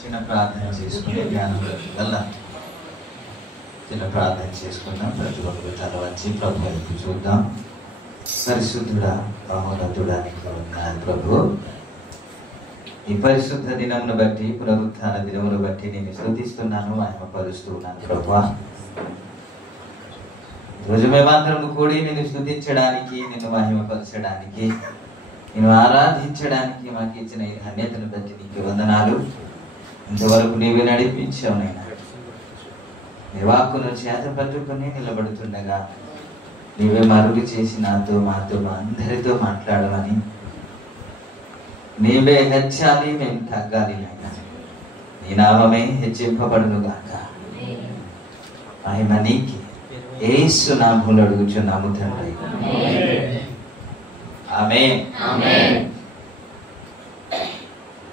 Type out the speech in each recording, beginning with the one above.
చిన్న ప్రార్థన చేసుకుని జ్ఞానంలోకి వెళ్దాం. చిన్న ప్రార్థన చేసుకుందాం. ప్రతి ఒక్కరు తల వచ్చి ప్రభు వైపు చూద్దాం. పరిశుద్ధుడా, మహోన్నతుడా నీకు వందనాలు ప్రభు. ఈ పరిశుద్ధ దినమును బట్టి, పునరుత్థాన దినమును బట్టి నేను స్తుతిస్తున్నాను, మహిమపరుస్తూ ఉన్నాను ప్రభు. రోజు మేమందరము కూడి నిన్ను స్తుతించడానికి, నిన్ను మహిమపరచడానికి, నిన్ను ఆరాధించడానికి మాకు ఇచ్చిన ఈ ధన్యతను బట్టి నీకు వందనాలు. ఇంతవరకు నీవే నడిపించావు నైనా. నీ వాక్కును చేత పట్టుకుని నిలబడుతుండగా నీవే మరుగు చేసి నాతో, మాతో, మా అందరితో మాట్లాడమని, నీవే హెచ్చాలి, మేము తగ్గాలి నైనా. నీ నామమే హెచ్చింపబడును గాక. మహిమ నీకే. యేసు నామములో అడుగుచున్నాము తండ్రి, ఆమేన్.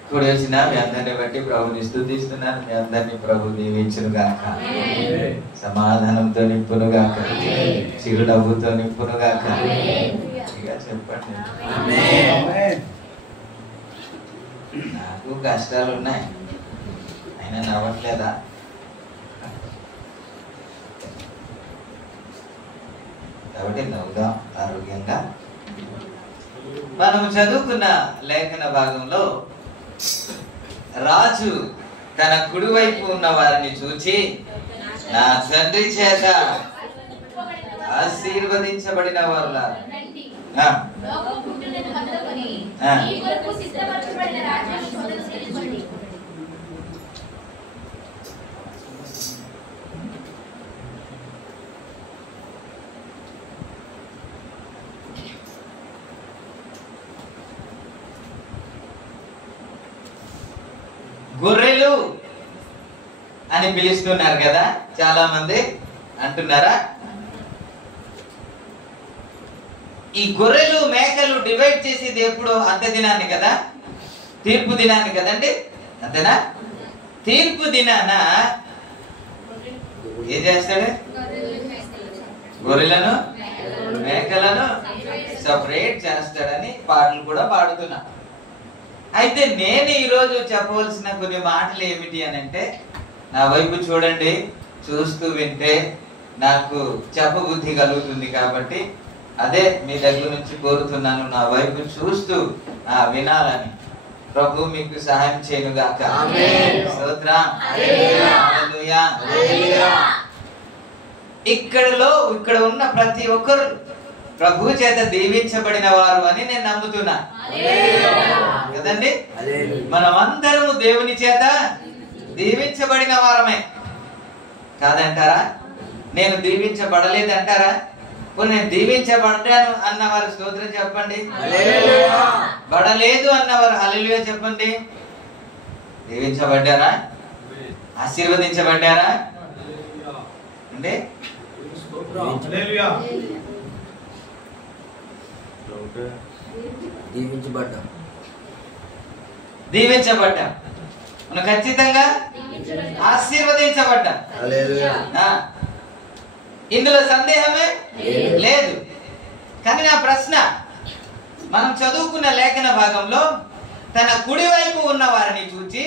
కూడి వచ్చిన మీ అందరిని బట్టి ప్రభుని స్తుతిస్తున్నాను. మీ అందరినీ ప్రభు దీవించును గాక. సమాధానంతో నింపును గాక. చిరునవ్వుతో నింపును గాక. చెప్పండి. నాకు కష్టాలు ఉన్నాయి, అయినా నవ్వట్లేదా? కాబట్టి నవ్వుదాం ఆరోగ్యంగా. మనం చదువుకున్న లేఖన భాగంలో రాజు తన కుడివైపు ఉన్న వారిని చూచి, నా తండ్రి చేత ఆశీర్వదించబడిన వారులా గొర్రెలు అని పిలుస్తున్నారు కదా చాలా మంది, అంటున్నారా? ఈ గొర్రెలు మేకలు డివైడ్ చేసేది ఎప్పుడు? అంత్య దినాన్ని కదా, తీర్పు దినాన్ని కదండి, అంతేనా? తీర్పు దినాన ఏం చేస్తాడు? గొర్రెలను మేకలను సపరేట్ చేస్తాడని పాటలు కూడా పాడుతున్నా. అయితే నేను ఈరోజు చెప్పవలసిన కొన్ని మాటలు ఏమిటి అని అంటే, నా వైపు చూడండి, చూస్తూ వింటే నాకు చెప్పబుద్ధి కలుగుతుంది. కాబట్టి అదే మీ దగ్గర నుంచి కోరుతున్నాను, నా వైపు చూస్తూ వినాలని. ప్రభు మీకు సహాయం చేయనుగాక. స్తోత్రం. హల్లెలూయా. ఇక్కడ ఉన్న ప్రతి ఒక్కరు ప్రభు చేత దీవించబడిన వారు అని నేను నమ్ముతున్నా కదండి. మనమందరము దేవుని చేత దీవించబడిన వారమే కాదంటారా? నేను దీవించబడలేదంటారా? నేను దీవించబడ్డాను అన్నవారు స్తోత్రం చెప్పండి. బడలేదు అన్నవారు హల్లెలూయా చెప్పండి. దీవించబడ్డారా? ఆశీర్వదించబడ్డారా అంటే? దీవించబడ్డాం, మనం ఖచ్చితంగా ఆశీర్వదించబడ్డాం. ఇందులో సందేహమే లేదు. కానీ నా ప్రశ్న, మనం చదువుకున్న లేఖన భాగంలో తన కుడివైపు ఉన్న వారిని చూచి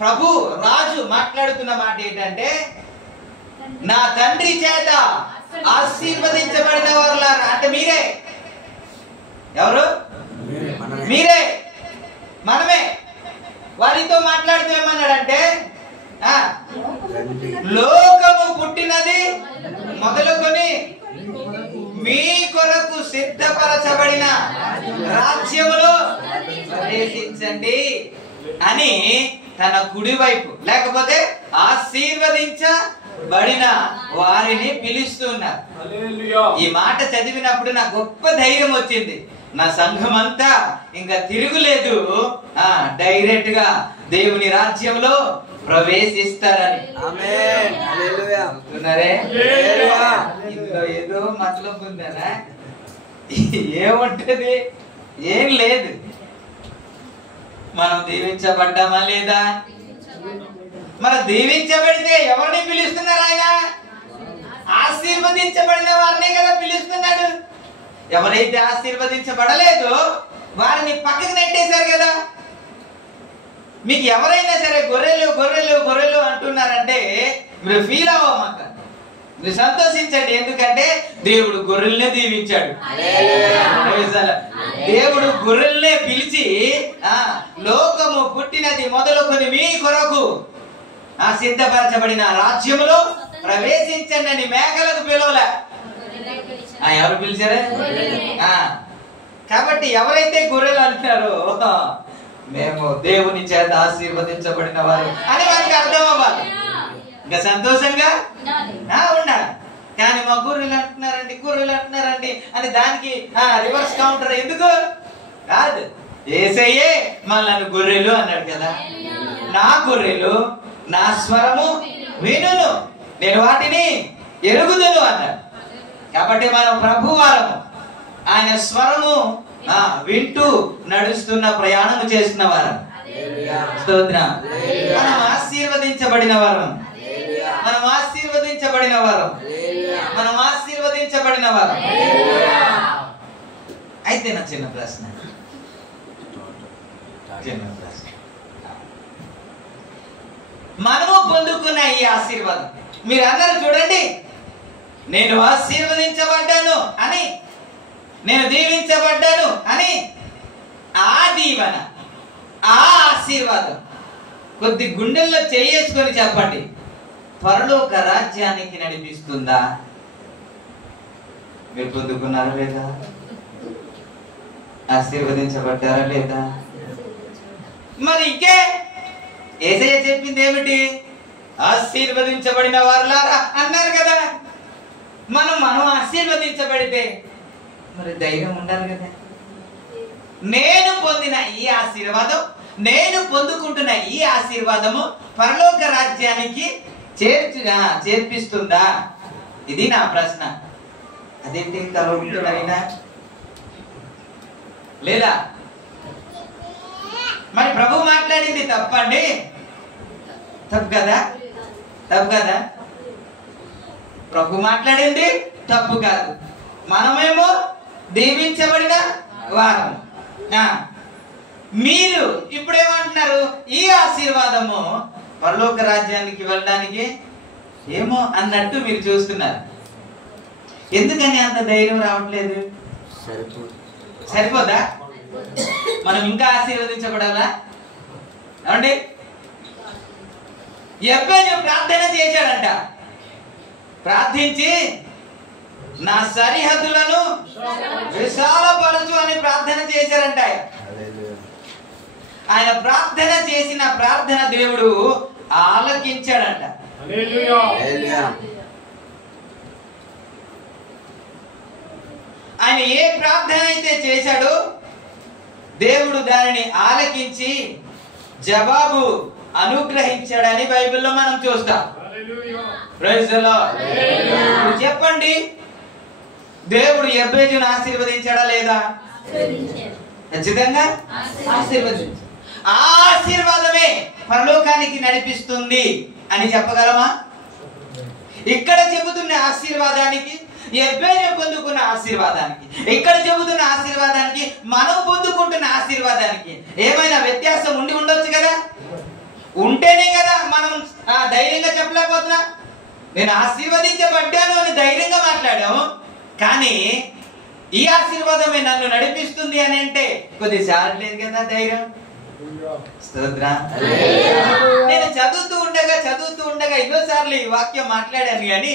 ప్రభు రాజు మాట్లాడుతున్న మాట ఏంటంటే, నా తండ్రి చేత ఆశీర్వదించబడిన వారులారా. అంటే మీరే. ఎవరు? మీరే, మనమే. వారితో మాట్లాడుతూ ఏమన్నాడంటే, లోకము పుట్టినది మొదలుకొని మీ కొరకు సిద్ధపరచబడిన రాజ్యములో ప్రవేశించండి అని తన కుడివైపు, లేకపోతే ఆశీర్వదించబడిన వారిని పిలుస్తున్నారు. ఈ మాట చదివినప్పుడు నాకు గొప్ప ధైర్యం వచ్చింది. నా సంఘం అంతా ఇంకా తిరుగులేదు, డైరెక్ట్ గా దేవుని రాజ్యంలో ప్రవేశిస్తారని. ఇందులో ఏదో మతలబు ఉందనా? ఏముంటది? ఏం లేదు. మనం దీవించబడ్డామా లేదా? మరి దీవించబడితే ఎవరిని పిలుస్తున్నారు ఆయన? ఆశీర్వదించబడిన వారినే కదా పిలుస్తున్నాడు. ఎవరైతే ఆశీర్వదించబడలేదో వారిని పక్కకు నెట్టేశారు కదా. మీకు ఎవరైనా సరే గొర్రెలు గొర్రెలు గొర్రెలు అంటున్నారంటే మీరు ఫీల్ అవ్వమాక, మీరు సంతోషించండి. ఎందుకంటే దేవుడు గొర్రెల్నే దీవించాడు. దేవుడు గొర్రెల్నే పిలిచి లోకము పుట్టినది మొదలుకొని మీ కొరకు సిద్ధపరచబడిన రాజ్యములో ప్రవేశించండి అని మేకలకు పిలవలే. ఎవరు పిలిచారే? కాబట్టి ఎవరైతే గొర్రెలు అంటున్నారో మేము దేవుని చేత ఆశీర్వదించబడిన వారు అని మనకి అర్థం అవ్వాలి. ఇంకా సంతోషంగా ఉండాలి. కానీ మా గొర్రెలు అంటున్నారండి అని దానికి రివర్స్ కౌంటర్ ఎందుకు కాదు. యేసయ్యే మళ్ళీ గొర్రెలు అన్నాడు కదా. నా గొర్రెలు నా స్వరము వినును, నేను వాటిని ఎరుగుదును అన్నాడు. కాబట్టి మనం ప్రభువారము, ఆయన స్వరము వింటూ నడుస్తున్న ప్రయాణం చేస్తున్న వారం. స్తోత్రం. మనం ఆశీర్వదించబడిన వారం, మనం ఆశీర్వదించబడిన వారం, మనం ఆశీర్వదించబడిన వారం. అయితే నా చిన్న ప్రశ్న, మనము పొందుకున్న ఈ ఆశీర్వాదం మీరు అందరూ చూడండి, నేను ఆశీర్వదించబడ్డాను అని, నేను దీవించబడ్డాను అని, ఆ దీవెన ఆ ఆశీర్వాదం కొద్ది గుండెల్లో చేసుకొని చెప్పండి, పరలోక రాజ్యానికి నడిపిస్తుందా? మీరు పొందుకున్నారా లేదా? ఆశీర్వదించబడ్డారా లేదా? మరి ఇంకే యేసయ్య చెప్పింది ఏమిటి? ఆశీర్వదించబడిన వారులారా అన్నారు కదా. మనం ఆశీర్వదించబడితే మరి ధైర్యం ఉండాలి కదా. నేను పొందిన ఈ ఆశీర్వాదం, నేను పొందుకుంటున్న ఈ ఆశీర్వాదము పరలోక రాజ్యానికి చేర్పిస్తుందా? ఇది నా ప్రశ్న. అదేంటి కలుగుతున్నారైనా లేదా? మరి ప్రభు మాట్లాడింది తప్పండి? తప్పు కదా? తప్పు కదా? ప్రభు మాట్లాడింది తప్పు కాదు. మనమేమో దీవించబడిన వారం. మీరు ఇప్పుడేమంటున్నారు? ఈ ఆశీర్వాదము పరలోక రాజ్యానికి వెళ్ళడానికి ఏమో అన్నట్టు మీరు చూస్తున్నారు. ఎందుకని అంత ధైర్యం రావట్లేదు? సరిపోదా? మనం ఇంకా ఆశీర్వదించబడాలా? ఏమండి? ఎబ్బేను ప్రార్థన చేశాడంట. ప్రార్థించి నా సరిహద్దులను విశాలపరచు అని ప్రార్థన చేశారంట. ఆయన ప్రార్థన చేసిన ప్రార్థన దేవుడు ఆలకించాడంట. ఆయన ఏ ప్రార్థన అయితే చేశాడో దేవుడు దానిని ఆలకించి జవాబు అనుగ్రహించాడని బైబిల్లో మనం చూస్తాం. Praise the lord. చెప్పండి, దేవుడు ఎబ్బేజును ఆశీర్వదించాడా లేదా? ఖచ్చితంగా ఆశీర్వదించాడు. ఆ ఆశీర్వాదమే పరలోకానికి నడిపిస్తుంది అని చెప్పగలమా? ఇక్కడ చెబుతున్న ఆశీర్వాదానికి, ఎబ్బేజు పొందుకున్న ఆశీర్వాదానికి, ఇక్కడ చెబుతున్న ఆశీర్వాదానికి, మనం పొందుకుంటున్న ఆశీర్వాదానికి ఏమైనా వ్యత్యాసం ఉండొచ్చు కదా? ఉంటేనే కదా మనం ధైర్యంగా చెప్పలేకపోతున్నా. నేను ఆశీర్వదించబడ్డాను అని ధైర్యంగా మాట్లాడాము, కానీ ఈ ఆశీర్వాదమే నన్ను నడిపిస్తుంది అని అంటే కొద్ది సారట్లేదు కదా ధైర్యం. నేను చదువుతూ ఉండగా ఎన్నోసార్లు ఈ వాక్యం మాట్లాడాను, కానీ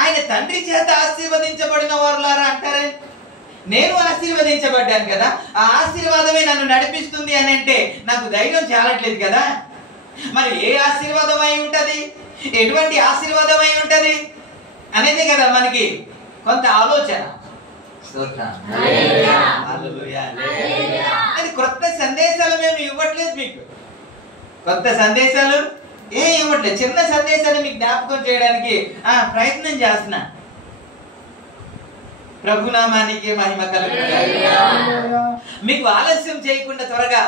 ఆయన తండ్రి చేత ఆశీర్వదించబడిన వారులారా అంటారే. నేను ఆశీర్వదించబడ్డాను కదా, ఆ ఆశీర్వాదమే నన్ను నడిపిస్తుంది అని అంటే నాకు ధైర్యం చాలట్లేదు కదా. మరి ఏ ఆశీర్వాదం అయి ఉంటది, ఎటువంటి ఆశీర్వాదం అయి ఉంటది అనేది కదా మనకి కొంత ఆలోచన. అది కొత్త సందేశాలు మేము ఇవ్వట్లేదు మీకు, కొత్త సందేశాలు ఇవ్వట్లేదు. చిన్న సందేశాలు మీకు జ్ఞాపకం చేయడానికి ప్రయత్నం చేస్తున్నా. ప్రభునామానికి మహిమ కలుగును. మీకు ఆలస్యం చేయకుండా త్వరగా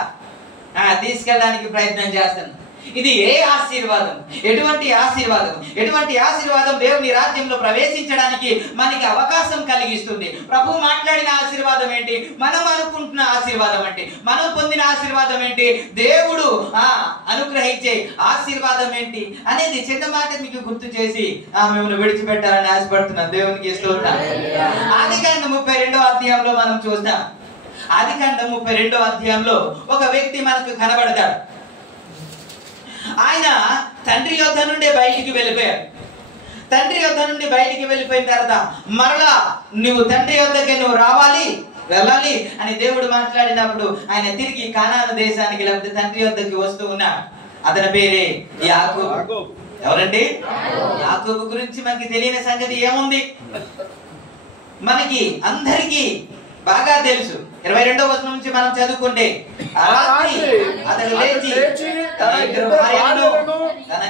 తీసుకెళ్ళడానికి ప్రయత్నం చేస్తాను. ఇది ఏ ఆశీర్వాదం? ఎటువంటి ఆశీర్వాదం? ఎటువంటి ఆశీర్వాదం దేవుని రాజ్యంలో ప్రవేశించడానికి మనకి అవకాశం కలిగిస్తుంది? ప్రభు మాట్లాడిన ఆశీర్వాదం ఏంటి? మనం అనుకుంటున్న ఆశీర్వాదం ఏంటి? మనం పొందిన ఆశీర్వాదం ఏంటి? దేవుడు అనుగ్రహించే ఆశీర్వాదం ఏంటి అనేది చిన్న మాట మీకు గుర్తు చేసి మిమ్మల్ని విడిచిపెట్టాలని ఆశపడుతున్నాను. దేవునికి స్తోత్రం. ఆదికాండం 32వ అధ్యాయంలో మనం చూస్తాం. ఆదికాండం 32వ అధ్యాయంలో ఒక వ్యక్తి మనకు కనబడతాడు. ఆయన తండ్రి యొద్ద నుండి బయటికి వెళ్ళిపోయాడు. తండ్రి యొద్ద నుండి బయటికి వెళ్ళిపోయిన తర్వాత మరలా నువ్వు తండ్రి యొద్దకే నువ్వు వెళ్ళాలి అని దేవుడు మాట్లాడినప్పుడు ఆయన తిరిగి కానాను దేశానికి లేకపోతే తండ్రి యొద్దకి వస్తూ ఉన్నాడు. అతని పేరే యాకోబు. ఎవరండి? యాకోబు గురించి మనకి తెలియని సంగతి ఏముంది? మనకి అందరికీ బాగా తెలుసు. 22వ వచనం నుంచి మనం చదువుకుంటే అతడు లేచి తన ఇద్దరు భార్యలను,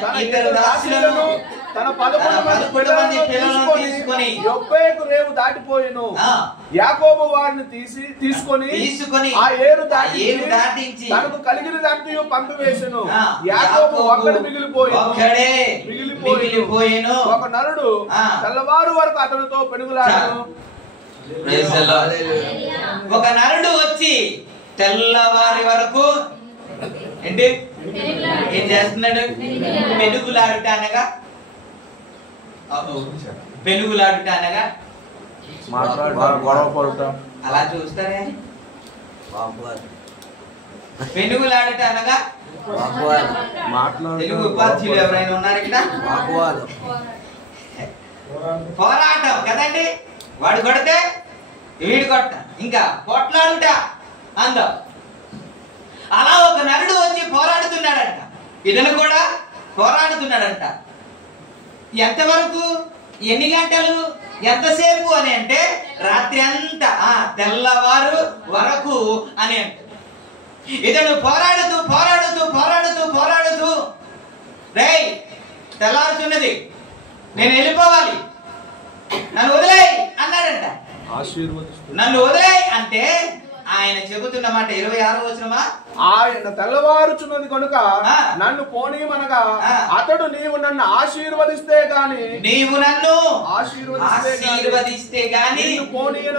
తన ఇద్దరు దాసులను, తన 11 మంది పిల్లలను తీసుకొని యొప్పేకు రేవు దాటిపోయెను. యాకోబు వారిని తీసుకొని ఆ ఏరు దాటించి తనకు కలిగిన దాంట్లో పంపివేసెను. యాకోబు ఒక్కడు మిగిలిపోయెను. ఒక నరుడు తెల్లవారు వరకు అతనితో పెనుగులాడెను. ఒక నరుడు వచ్చి తెల్లవారి వరకు ఏంటి ఏం చేస్తున్నాడు? పెనుగులాడుట అనగా అలా చూస్తారే. పెనుగులాడుట అనగా తెలుగు ఉపాధ్యులు ఎవరైనా ఉన్నారు ఇక్కడ? పోరాటం కదండి. వాడు కొడితే వీడు కొట్ట, ఇంకా కొట్లాడుట అందం. అలా ఒక నరుడు వచ్చి పోరాడుతున్నాడంట. ఇతను కూడా పోరాడుతున్నాడంట. ఎంతవరకు? ఎన్ని గంటలు? ఎంతసేపు అని అంటే రాత్రి అంతా, తెల్లవారు వరకు అని అంటే. ఇతను పోరాడుతూ రేయ్ తెల్లారుతున్నది, నేను వెళ్ళిపోవాలి, నన్ను వదిలేయ్ అన్నాడంట. నన్ను వదిలేయ్ అంటే ఆయన చెబుతున్న మాట 26వ వచనమా? ఆయన తెల్లవారుచున్నది కనుక నన్ను పోనీయమనగా అతడు నీవు నన్ను ఆశీర్వదిస్తే గాని నిన్ను పోనీయను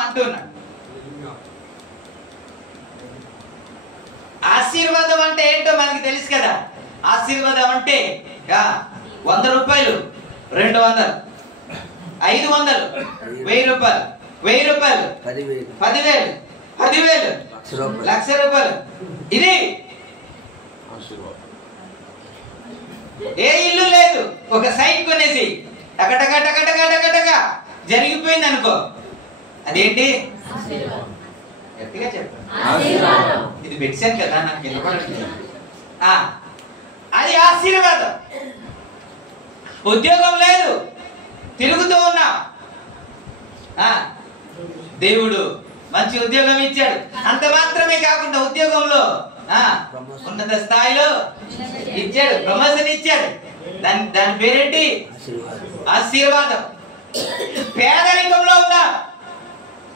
అంటున్నాడు. ఆశీర్వాదం అంటే ఏంటో మనకి తెలుసు కదా. ఆశీర్వాదం అంటే 100 రూపాయలు, 200, 500, 1000 రూపాయలు, 1000 రూపాయలు, 10,000, 10,000, 1,00,000 రూపాయలు. ఇది ఏ ఇల్లు లేదు, ఒక సైట్ కొనేసి టకటగా జరిగిపోయింది అనుకో, అదేంటి? గట్టిగా చెప్పండి. ఇది పెట్టాను కదా, నాకు వినపడట్లేదు. అది ఆశీర్వాదం. ఉద్యోగం లేదు, తిరుగుతూ ఉన్నా, దేవుడు మంచి ఉద్యోగం ఇచ్చాడు. అంత మాత్రమే కాకుండా ఉద్యోగంలో ఉన్నత స్థాయిలో ఇచ్చాడు, ప్రమోషన్ ఇచ్చాడు. దాని పేరేంటి? ఆశీర్వాదం. పేదరికంలో ఉన్నా,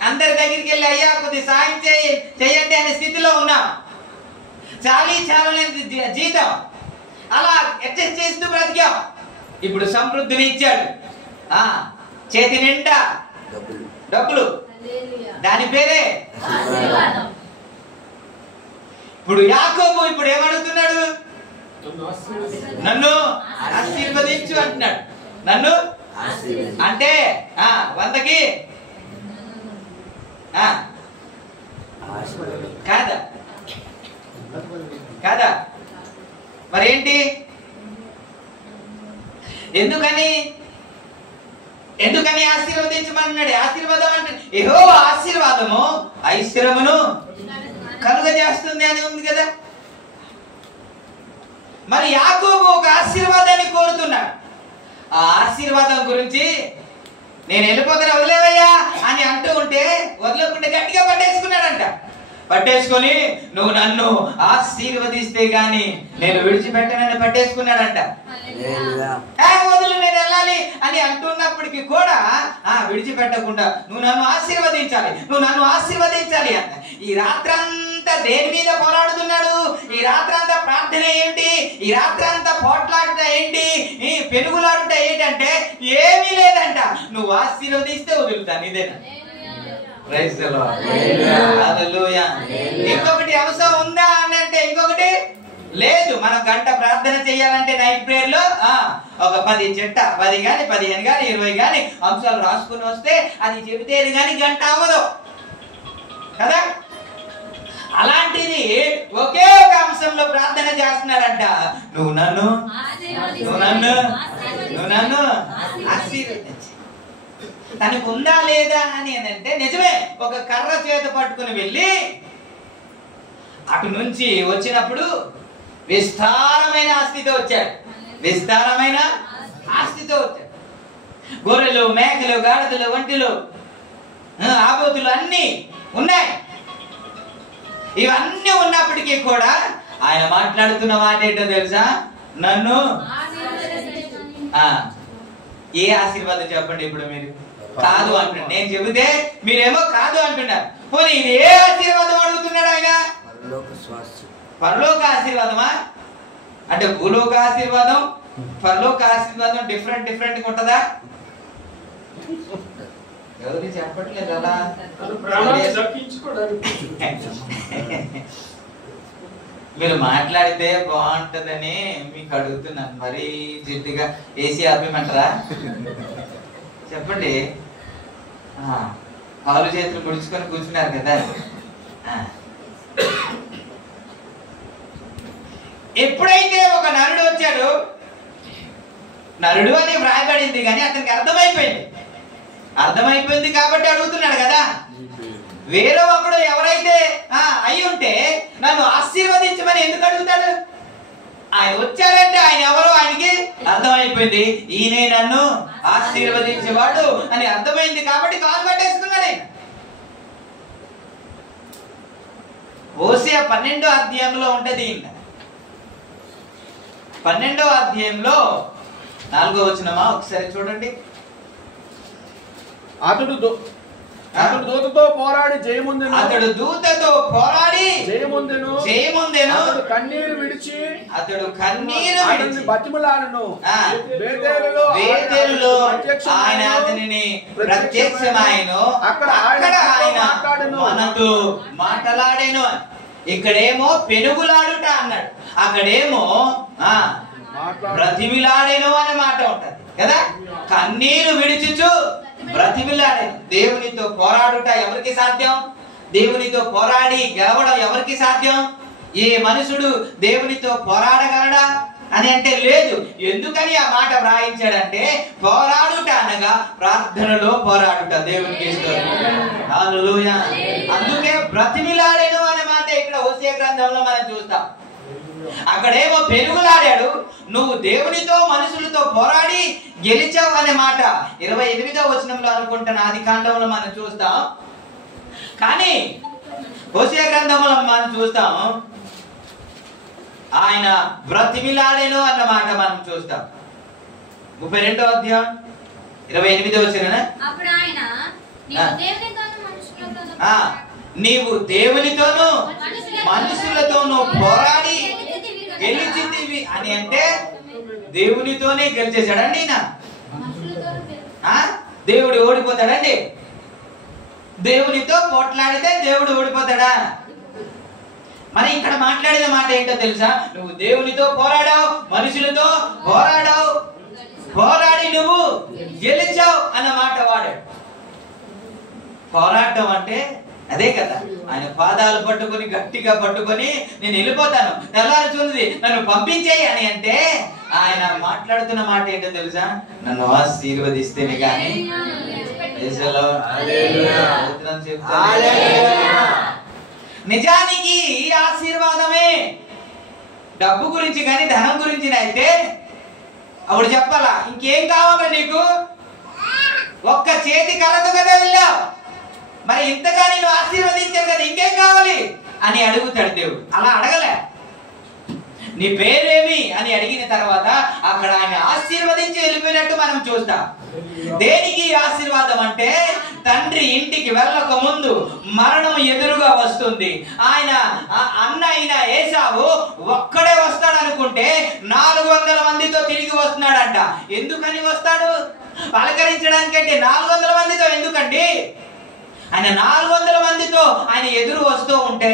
అందరి దగ్గరికి వెళ్ళి అయ్యా కొద్ది సాయం చేయండి అనే స్థితిలో ఉన్నా, చాలని జీతం అలా అడ్జస్ట్ చేస్తూ బ్రతికాం. ఇప్పుడు సమృద్ధిని ఇచ్చాడు, చేతి నిండా డబ్బులు, దాని పేరే ఆశీర్వాదం. ఇప్పుడు యాకోబు ఇప్పుడు ఏమడుగుతున్నాడు? నన్ను ఆశీర్వదించు అంటున్నాడు. నన్ను అంటే 100కి కాదా? మరేంటి? ఎందుకని ఆశీర్వదించమన్నాడు? ఆశీర్వాదం అంటే యెహోవా ఆశీర్వాదము ఐశ్వర్యమును కలుగజేస్తుంది అని ఉంది కదా. మరి యాకోబు ఒక ఆశీర్వాదాన్ని కోరుతున్నాడు. ఆ ఆశీర్వాదం గురించి నేను వెళ్ళిపోతాను వదిలేవయ్యా అని అంటూ ఉంటే వదలకుండా గట్టిగా పట్టేసుకున్నాడంట. పట్టేసుకొని నువ్వు నన్ను ఆశీర్వదిస్తే గాని నేను విడిచిపెట్టనని పట్టేసుకున్నాడంట. వదులు నేను వెళ్ళాలి అని అంటున్నప్పటికీ కూడా విడిచిపెట్టకుండా నువ్వు నన్ను ఆశీర్వదించాలి అంట. ఈ రాత్రంతా అంతా దేని మీద పోరాడుతున్నాడు? ఈ రాత్రి అంతా ప్రార్థన ఏంటి? ఈ రాత్రి అంతా పోట్లాడుట ఏంటి? ఈ పెనుగులాడుట ఏంటంటే ఏమీ లేదంట. నువ్వు ఆశీర్వదిస్తే వదులుతాను, ఇదేనా? ప్రైజ్ ది లార్డ్, హల్లెలూయా. ఇంకొకటి అవసరం ఉందా అని అంటే ఇంకొకటి లేదు. మనం గంట ప్రార్థన చేయాలంటే నైట్ ప్రేయర్ లో ఒక 10 గాని 15 గాని 20 గాని అంశాలు రాసుకుని వస్తే అది చెబితేది గాని గంట అవ్వదు కదా. అలాంటిది ఒకే ఒక అంశంలో ప్రార్థన చేస్తున్నాడంట. నువ్వు నన్ను ఆశీర్వదించు. తనకు ఉందా లేదా అని అంటే నిజమే. ఒక కర్ర చేత పట్టుకుని వెళ్ళి అటు నుంచి వచ్చినప్పుడు విస్తారమైన ఆస్తితో వచ్చాడు. విస్తారమైన ఆస్తితో వచ్చాడు. గొర్రెలు, మేకలు, గాడిదలు, ఒంటెలు, ఆబోతులు అన్నీ ఉన్నాయి. ఇవన్నీ ఉన్నప్పటికీ కూడా ఆయన మాట్లాడుతున్న మాట ఏంటో తెలుసా? నన్ను ఏ ఆశీర్వాదం చెప్పండి. ఇప్పుడు మీరు కాదు అంటున్నారు, నేను చెబితే మీరేమో కాదు అంటున్నారు. పోనీ ఇది ఏ ఆశీర్వాదం అడుగుతున్నాడు ఆయన? పరలోక ఆశీర్వాదమా అంటే భూలోక ఆశీర్వాదం, పరలోక ఆశీర్వాదం డిఫరెంట్ ఉంటదా? ఎవరు చెప్పట్లేదు అలా. మీరు మాట్లాడితే బాగుంటదని మీకు అడుగుతున్నాను. మరీ జిడ్డుగా ఏసీ ఆపేమంటారా? చెప్పండి. కాలు చేతులు ముడుచుకొని కూర్చున్నారు కదా. ఎప్పుడైతే ఒక నరుడు వచ్చాడు, నరుడు అని వ్రాయబడింది కానీ అతనికి అర్థమైపోయింది కాబట్టి అడుగుతున్నాడు కదా. వేరే ఒకడు ఎవరైతే అయి ఉంటే నన్ను ఆశీర్వదించమని ఎందుకు అడుగుతాడు? ఆయన వచ్చారంటే ఆయన ఎవరో ఆయనకి అర్థమైపోయింది. ఈయనే నన్ను ఆశీర్వదించేవాడు అని అర్థమైంది కాబట్టి కాలు పట్టేసుకున్నాడు ఆయన. హోషేయ 12వ అధ్యాయంలో ఉంటది. 12వ అధ్యాయంలో 4వ వచనమా ఒకసారి చూడండి. అతడు దూతతో పోరాడి జయముందెను. అతడు దూతతో పోరాడి జయముందెను. అతడు కన్నీరు విడిచి బతిమలాడెను. బేతేలులో ఆయన అతనిని ప్రత్యక్షమాయెను. అక్కడ ఆయన మనతో మాట్లాడెను. ఇక్కడేమో పెనుగులాడుట అన్నాడు, అక్కడేమో బ్రతిమిలాడెను అనే మాట ఉంటది కదా. కన్నీరు విడిచుచు బ్రతిమిలాడెను. దేవునితో పోరాడుట ఎవరికి సాధ్యం? దేవునితో పోరాడి గెలవడం ఎవరికి సాధ్యం? ఏ మనుషుడు దేవునితో పోరాడగలడా అని అంటే లేదు. ఎందుకని ఆ మాట వ్రాయించాడంటే పోరాడుట అనగా ప్రార్థనలో పోరాడుట. దేవునికి హల్లెలూయా. అందుకే బ్రతిమిలాడెను అనే మాట ఇక్కడ హోషేయ గ్రంథంలో మనం చూస్తాం. అక్కడేమో పెనుగులాడాడు. నువ్వు దేవునితో మనుషులతో పోరాడి గెలిచావు అనే మాట 28వ వచనంలో అనుకుంటున్న ఆదికాండంలో మనం చూస్తాం. కానీ హోషేయ గ్రంథంలో మనం చూస్తాం ఆయన బ్రతిమిలాడెను అన్న మాట మనం చూస్తాం. 32వ అధ్యాయం 28వ వచనం. అప్పుడు ఆయన నీవు దేవునితోనూ మనుషులతోనూ పోరాడి గెలిచిందివి అని అంటే దేవునితోనే గెలిచేశాడండి ఈయన. దేవుడు ఓడిపోతాడండి? దేవునితో పోట్లాడితే దేవుడు ఓడిపోతాడా? మరి ఇక్కడ మాట్లాడిన మాట ఏంటో తెలుసా? నువ్వు దేవునితో పోరాడావు, మనుషులతో పోరాడావు, పోరాడి నువ్వు గెలిచావు అన్న మాట వాడాడు. పోరాటం అంటే అదే కదా. ఆయన పాదాలు పట్టుకొని గట్టిగా పట్టుకొని నేను వెళ్ళిపోతాను, తెల్లారుచున్నది, నన్ను పంపించేయి అని అంటే ఆయన మాట్లాడుతున్న మాట ఏంటో తెలుసా? నన్ను ఆశీర్వదిస్తేనే కానీ. నిజానికి ఈ ఆశీర్వాదమే డబ్బు గురించి కానీ ధనం గురించి అయితే అప్పుడు చెప్పాలా, ఇంకేం కావాలా నీకు? ఒక్క చేతి కర్రతో కదా వెళ్ళావు, మరి ఇంతగా నేను ఆశీర్వదించాను కదా, ఇంకేం కావాలి అని అడుగుతాడు దేవుడు. అలా అడగలే. నీ పేరేమి అని అడిగిన తర్వాత అక్కడ ఆయన ఆశీర్వదించి వెళ్ళిపోయినట్టు మనం చూస్తాం. దేనికి ఆశీర్వాదం అంటే తండ్రి ఇంటికి ఇంటికి వెళ్ళక ముందు మరణం ఎదురుగా వస్తుంది. ఆయన అన్న అయిన ఏసావు ఒక్కడే వస్తాడు అనుకుంటే 400 మందితో తిరిగి వస్తున్నాడంట. ఎందుకని వస్తాడు? పలకరించడానికంటే 400 మందితో ఎందుకండి? ఆయన 400 మందితో ఆయన ఎదురు వస్తూ ఉంటే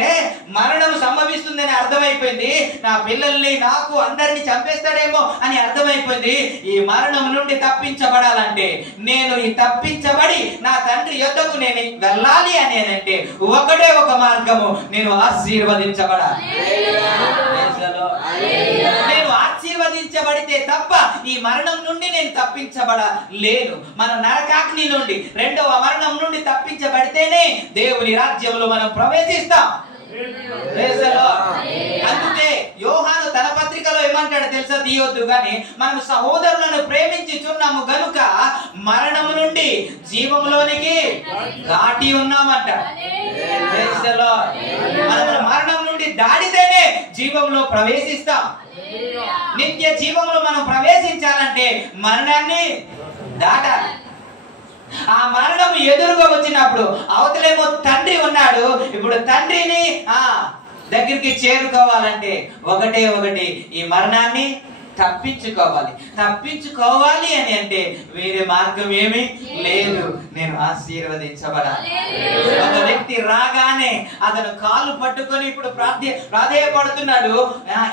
మరణం సంభవిస్తుందని అర్థమైపోయింది. నా పిల్లల్ని నాకు అందరిని చంపేస్తాడేమో అని అర్థమైపోయింది. ఈ మరణం నుండి తప్పించబడాలంటే నేను ఈ తప్పించబడి నా తండ్రి యొద్దకు నేను వెళ్ళాలి అని అంటే ఒకటే ఒక మార్గము, నేను ఆశీర్వదించబడాలి. నేను ఆశీర్వదించబడితే తప్ప ఈ మరణం నుండి నేను తప్పించబడలేను. మన నరకాగ్ని నుండి, రెండవ మరణం నుండి తప్పించబడితేనే దేవుని రాజ్యంలో మనం ప్రవేశిస్తాం. అందుకే యోహాను తన పత్రికలో ఏమంటాడు తెలుసా? తీయొద్దు గాని మనం సహోదరులను ప్రేమించుచున్నాము గనుక మరణము నుండి జీవంలోనికి దాటి ఉన్నామంట. మనం మరణం నుండి దాటితేనే జీవంలో ప్రవేశిస్తాం. నిత్య జీవంలో మనం ప్రవేశించాలంటే మరణాన్ని దాటాలి. ఆ మరణం ఎదురుగా వచ్చినప్పుడు అవతలేమో తండ్రి ఉన్నాడు. ఇప్పుడు తండ్రిని దగ్గరికి చేరుకోవాలంటే ఒకటి ఈ మరణాన్ని తప్పించుకోవాలి అని అంటే వేరే మార్గం ఏమీ లేదు. నేను ఆశీర్వదించబడాలి. ఒక వ్యక్తి రాగానే అతను కాలు పట్టుకొని ఇప్పుడు ప్రాధేయపడుతున్నాడు.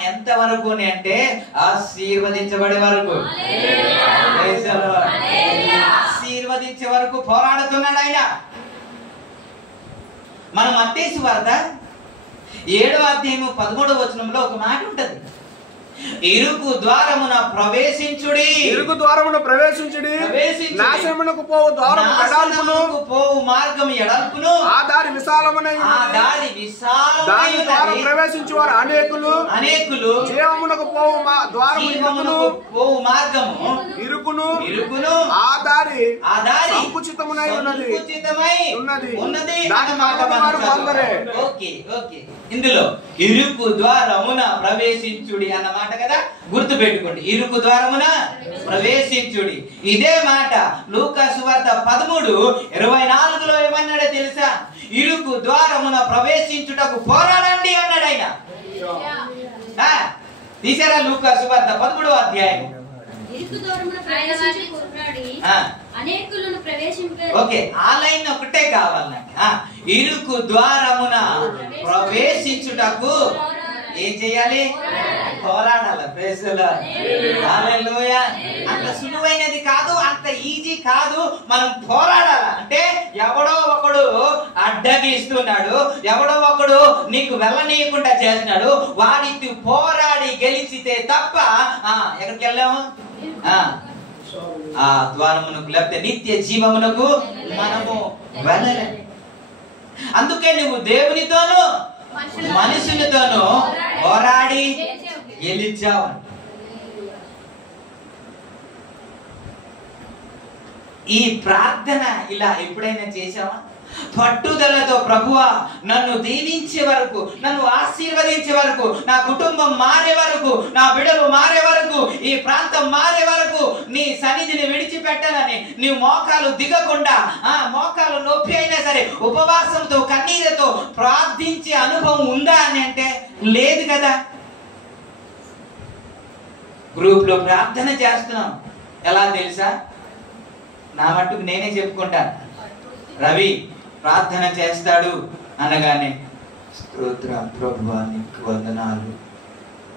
ఎంత వరకు అంటే ఆశీర్వదించబడే వరకు, ఆశీర్వదించే వరకు పోరాడుతున్నాడు ఆయన. మనం మత్తయి సువార్త 7వ అధ్యాయము 13వ వచనంలో ఒక మాట ఉంటది. ఇరుకు ద్వారమున ప్రవేశించుడి, నాశనమునకు పోవు ద్వారము వెడల్పును, పోవు మార్గము ఎడల్పును, ఆ దారి విశాలమైనది, దాని ద్వారా ప్రవేశించువారు అనేకులు, జీవమునకు పోవు ద్వారము పోవు మార్గము ఇరుకును, ఆ దారి సంకుచితమునై ఉన్నది. ఇందులో ఇరుకు ద్వారమున ప్రవేశించుడి అన్న మాట కదా, గుర్తు పెట్టుకోండి. ఇరుకు ద్వారమున ప్రవేశించుడి. ఇదే మాట లూకా సువార్త 13:24లో ఏమన్నాడో తెలుసా? ఇరుకు ద్వారమున ప్రవేశించుటకు పోరాడండి అన్నాడు ఆయన. తీసారా? లూకా సువార్త 13వ అధ్యాయం. ఓకే, ఆ లైన్ ఒకటే కావాలి నాకు. ఇరుకు ద్వారమున ప్రవేశించుటకు ఏం చేయాలి? పోరాడాలి. హల్లెలూయా. అంత సులువైనది కాదు, అంత ఈజీ కాదు. మనం పోరాడాల అంటే ఎవడో ఒకడు అడ్డగిస్తున్నాడు, ఎవడో ఒకడు నీకు వెళ్ళనీయకుండా చేస్తున్నాడు, వాడికి పోరాడి గెలిచితే తప్ప ఎక్కడికి వెళ్ళాము? ఆ ద్వారమునకు, లేకపోతే నిత్య జీవమునకు మనము వెళ్ళలేము. అందుకే నువ్వు దేవునితోనూ మనుషులతోనూ పోరాడి గెలిచావు. ఈ ప్రార్థన ఇలా ఎప్పుడైనా చేశావా? పట్టుదలతో ప్రభువా నన్ను దీవించే వరకు, నన్ను ఆశీర్వదించే వరకు, నా కుటుంబం మారే వరకు, నా బిడ్డలు మారే వరకు, ఈ ప్రాంతం మారే వరకు నీ సన్నిధిని విడిచిపెట్టనని నీ మోకాలు దిగకుండా, మోకాలు నొప్పి అయినా సరే ఉపవాసంతో కన్నీరుతో ప్రార్థించే అనుభవం ఉందా అని అంటే లేదు కదా. గ్రూప్ లో ప్రార్థన చేస్తున్నాం. ఎలా తెలుసా? నా మట్టుకు నేనే చెప్పుకుంటాను. రవి ప్రార్థన చేస్తాడు అనగానే స్తోత్రం ప్రభువా, నీకు వందనాలు,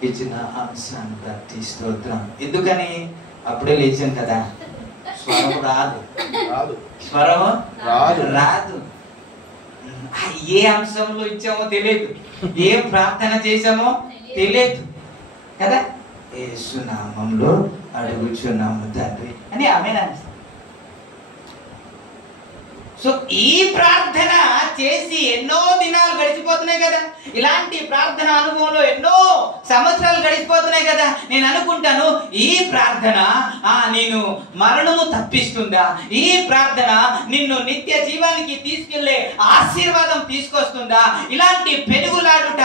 ఇచ్చిన అంశాన్ని బట్టి స్తోత్రం. ఎందుకని? అప్పుడే లేచాం కదా, స్వరం రాదు. ఏ అంశంలో ఇచ్చామో తెలియదు, ఏం ప్రార్థన చేశామో తెలియదు కదా. యేసు నామములో అడుగుచున్నాము తండ్రి అని ఆమేన్. సో ఈ ప్రార్థన చేసి ఎన్నో దినాలు గడిచిపోతున్నాయి కదా. ఇలాంటి ప్రార్థన అనుభవంలో ఎన్నో సంవత్సరాలు గడిచిపోతున్నాయి కదా. నేను అనుకుంటాను, ఈ ప్రార్థన నేను మరణము తప్పిస్తుందా? ఈ ప్రార్థన నిన్ను నిత్య జీవానికి తీసుకెళ్లే ఆశీర్వాదం తీసుకొస్తుందా? ఇలాంటి పెనుగులాడుట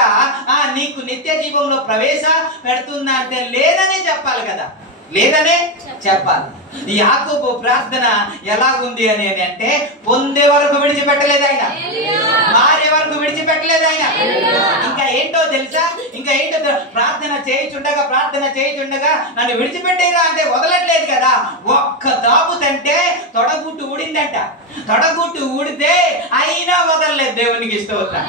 నీకు నిత్య జీవంలో ప్రవేశ పెడుతుందా అంటే లేదనే చెప్పాలి కదా, లేదనే చెప్పాలి. యాకోబు ప్రార్థన ఎలాగుంది అని అంటే పొందే వరకు విడిచిపెట్ట విడిచిపెట్టలేదు ఆయన, మారే వరకు విడిచిపెట్టలేదు ఆయన. ఇంకా ఏంటో తెలుసా, ఇంకా ఏంటో ప్రార్థన చేయుచుండగా నన్ను విడిచిపెట్టేరా అంటే వదలట్లేదు కదా. ఒక్క దాపుతంటే తొడగుట్టు ఊడిందంట. తొడగుట్టు ఊడితే అయినా వదలలేదు. దేవునికి స్తోత్రం.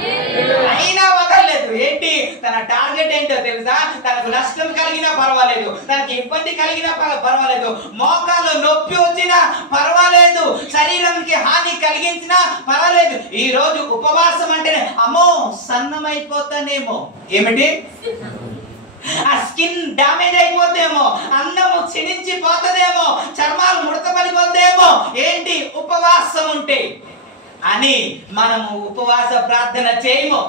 అయినా వదలలేదు. ఏంటి తన టార్గెట్ ఏంటో తెలుసా? తనకు నష్టం కలిగినా పర్వాలేదు, తనకి ఇబ్బంది కలిగినా పర్వాలేదు, మోకాలు నొప్పి వచ్చినా పర్వాలేదు, శరీరానికి హాని కలిగించినా పర్వాలేదు. ఈ రోజు ఉపవాసం అంటేనే అమ్మో సన్నమైపోతానేమో, ఏమిటి ఆ స్కిన్ డ్యామేజ్ అయిపోతేమో, అందము క్షీణించిపోతుందేమో, చర్మాలు ముడత పడిపోతేమో, ఏంటి ఉపవాసం ఉంటే అని మనము ఉపవాస ప్రార్థన చేయము.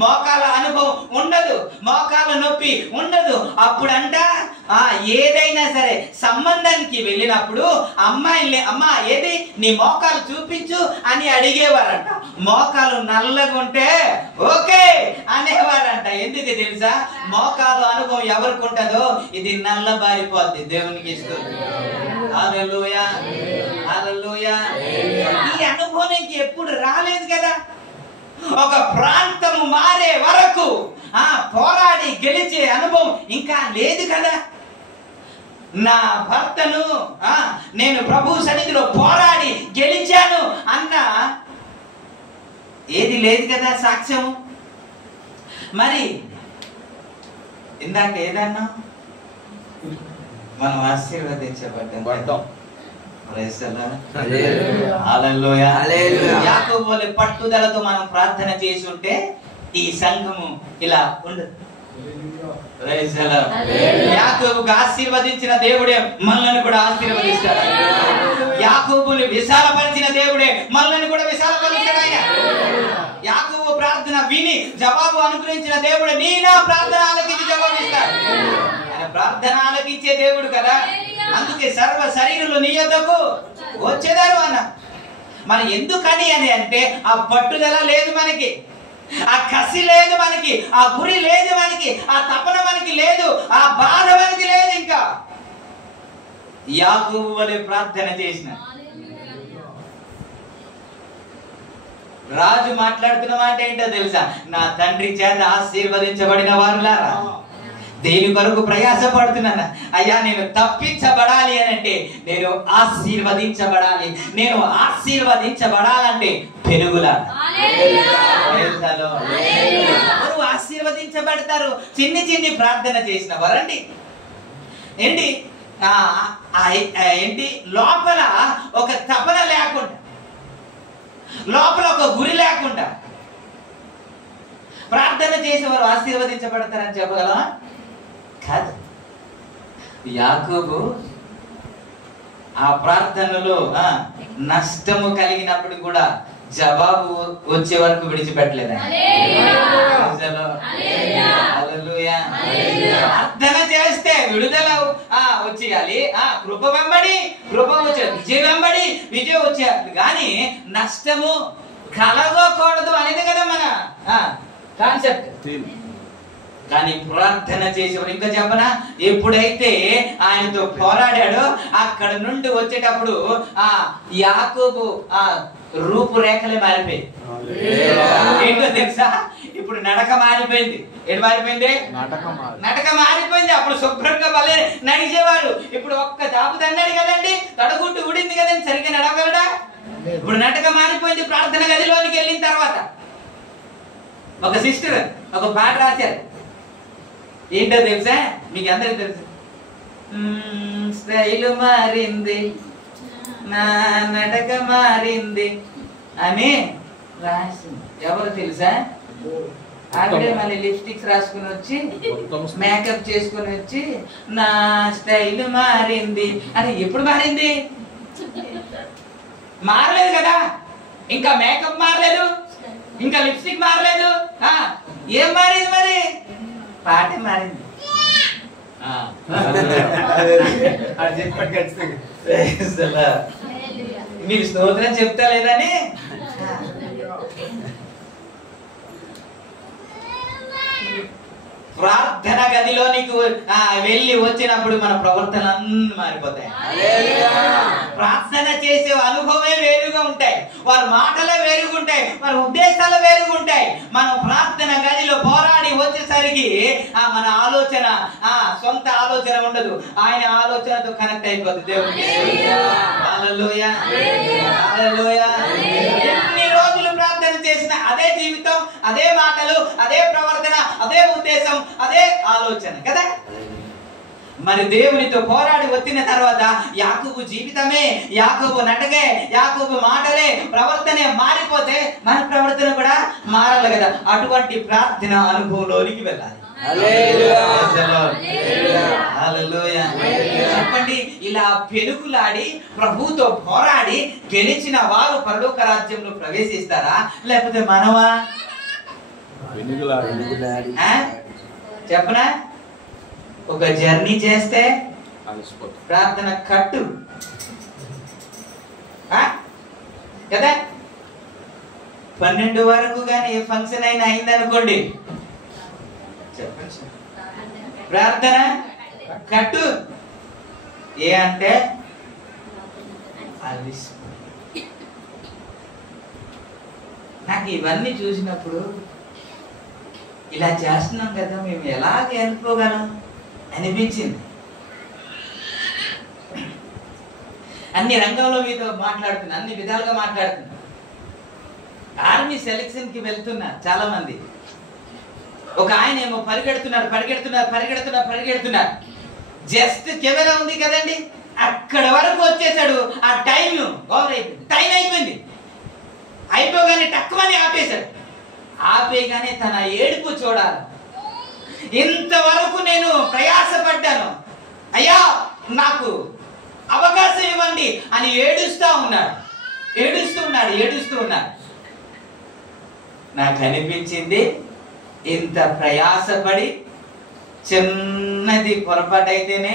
మోకాల అనుభవం ఉండదు, మోకాల నొప్పి ఉండదు. అప్పుడంట ఏదైనా సరే సంబంధానికి వెళ్ళినప్పుడు అమ్మాయిల్ని అమ్మా ఏది నీ మోకాలు చూపించు అని అడిగేవారంట. మోకాలు నల్లగుంటే ఓకే అనేవారంట. ఎందుకు తెలుసా? మోకాలు అనుభవం ఎవరికి ఉంటుందో ఇది నల్లబారిపోద్ది. దేవునికి ఇస్తుంది. హల్లెలూయా, హల్లెలూయా. ఈ అనుభవం ఎప్పుడు రాలేదు కదా. ఒక ప్రాంతము మారే వరకు పోరాడి గెలిచే అనుభవం ఇంకా లేదు కదా. నా భర్తను నేను ప్రభు సన్నిధిలో పోరాడి గెలిచాను అన్న ఏది లేదు కదా సాక్ష్యము. మరి ఇందాక ఏదన్నా మనం ఆశీర్వదించబడ్డాం. యాకోబు పట్టుదలతో మనం ప్రార్థన చేసి ఉంటే ఈ సంఘము ఇలా ఉండదు. యాకోబుకు ఆశీర్వదించిన దేవుడే మనల్ని కూడా ఆశీర్వదిస్తాడు. యాకోబుని విశాలపరిచిన దేవుడే మనల్ని కూడా విశాలపరిస్తాడు. ఆయన యాకోబు ప్రార్థన విని జవాబు అనుగ్రహించిన దేవుడు నీ నా ప్రార్థన ఆలకించి జవాబిస్తాడు. ఆయన ప్రార్థన ఆలకించే దేవుడు కదా. అందుకే సర్వ శరీరులు నీ యొద్దకు వచ్చేదారు అన్న. మన ఎందుకని అని అంటే ఆ పట్టుదల లేదు మనకి, ఆ కసి లేదు మనకి, ఆ గురి లేదు మనకి, ఆ తపన మనకి లేదు, ఆ బాధ మనకి లేదు. ఇంకా యాకోబు వలె ప్రార్థన చేసిన రాజు మాట్లాడుతున్న మాట ఏంటో తెలుసా? నా తండ్రి చేత ఆశీర్వదించబడిన వారులారా, దేని కొరకు ప్రయాసపడుతున్నాను అయ్యా, నేను తప్పించబడాలి అని అంటే నేను ఆశీర్వదించబడాలి. నేను ఆశీర్వదించబడాలంటే పెరుగులా ఆశీర్వదించబడతారు. చిన్ని చిన్ని ప్రార్థన చేసిన వారండి ఏంటి ఏంటి లోపల ఒక తపన లేకుండా, లోపల ఒక గురి లేకుండా ప్రార్థన చేసేవారు ఆశీర్వదించబడతారని చెప్పగలమా? కాదు. యాకోబు ఆ ప్రార్థనలో నష్టము కలిగినప్పుడు కూడా జవాబు వచ్చే వరకు విడిచిపెట్టలేదు. ప్రార్థన చేస్తే విడుదల వచ్చేయాలి, కృప వెంబడి కృప వచ్చేయాలి, విజయం వెంబడి విజయం వచ్చేయాలి. కానీ నష్టము కలగకూడదు అనేది కదా మన కాన్సెప్ట్. కానీ ప్రార్థన చేసేవారు ఇంకా చెప్పనా, ఎప్పుడైతే ఆయనతో పోరాడాడో అక్కడ నుండి వచ్చేటప్పుడు యాకోబు రూపురేఖలే మారిపోయి. ఏంటో తెలుసా? ఇప్పుడు నడక మారిపోయింది. ఏడు మారిపోయింది? నడక మారిపోయింది. అప్పుడు శుభ్రంగా భలే నడిచేవాడు. ఇప్పుడు ఒక్క దాపు తన్నాడు కదండి, తడగుట్టు ఊడింది కదండి, సరిగ్గా నడవగలడా? ఇప్పుడు నడక మారిపోయింది. ప్రార్థన గదిలోనికి వెళ్ళిన తర్వాత ఒక సిస్టర్ ఒక పాట రాశారు. ఏంటో తెలుసా? మీకు అందరికి తెలుసు. స్టైలు మారింది, నా నడక మారింది అని రాసింది. ఎవరు తెలుసా? ఆవిడే మళ్ళీ లిప్స్టిక్స్ రాసుకుని వచ్చి మేకప్ చేసుకుని వచ్చి నా స్టైల్ మారింది అని. ఎప్పుడు మారింది? మారలేదు కదా. ఇంకా మేకప్ మారలేదు, ఇంకా లిప్స్టిక్ మారలేదు. ఏం మారింది మరి? పాట మారింది. మీరు స్తోత్రం చెప్తా లేదని ప్రార్థన గదిలోనికి వెళ్ళి వచ్చినప్పుడు మన ప్రవర్తన అన్నీ మారిపోతాయి. ప్రార్థన చేసే అనుభవమే వేరుగా ఉంటాయి, వారి మాటలే వేరుగా ఉంటాయి, వారి ఉద్దేశాలు వేరుగా ఉంటాయి. మనం ప్రార్థన గదిలో పోరాడి వచ్చేసరికి మన ఆలోచన సొంత ఆలోచన ఉండదు, ఆయన ఆలోచనతో కనెక్ట్ అయిపోతుంది. దేవుడికి హల్లెలూయా, హల్లెలూయా. ఎన్ని రోజులు ప్రార్థన చేసిన అదే జీవితం, అదే మాటలు, అదే ప్రవర్తన, అదే ఉద్దేశం, అదే ఆలోచన కదా. మరి దేవునితో పోరాడి వచ్చిన తర్వాత యాకోబు జీవితమే, యాకోబు నటకే, యాకోబు మాటలే, ప్రవర్తనే మారిపోతే మన ప్రవర్తన కూడా మారాలి కదా. అటువంటి ప్రార్థన అనుభవంలోనికి వెళ్ళాలి. చెప్పండి, ఇలా పెనుకులాడి ప్రభుతో పోరాడి గెలిచిన వారు పరలోక రాజ్యంలో ప్రవేశిస్తారా, లేకపోతే మనమా? చెప్పనా, ఒక జర్నీ చేస్తే ప్రార్థన కట్టు కదా. 12 వరకు కానీ ఏ ఫంక్షన్ అయినా అయిందనుకోండి, చెప్పండి, ప్రార్థన కట్టు. ఏ అంటే నాకు ఇవన్నీ చూసినప్పుడు ఇలా చేస్తున్నాం కదా, మేము ఎలాగ వెళ్ళిపోగలం అనిపించింది. అన్ని రంగంలో మీతో మాట్లాడుతున్నా, అన్ని విధాలుగా మాట్లాడుతున్నా. ఆర్మీ సెలక్షన్ కి వెళ్తున్నా చాలా మంది. ఒక ఆయన ఏమో పరిగెడుతున్నారు. జస్ట్ కెమెరా ఉంది కదండి, అక్కడ వరకు వచ్చేసాడు. ఆ టైం అయిపోయింది. అయిపోగానే తక్కువని ఆపేశాడు. ఆపేగానే తన ఏడుపు చూడాలి. ఇంతవరకు నేను ప్రయాసపడ్డాను, అయ్యా నాకు అవకాశం ఇవ్వండి అని ఏడుస్తూ ఉన్నాడు. నాకు అనిపించింది, ఇంత ప్రయాసపడి చిన్నది పొరపాటు అయితేనే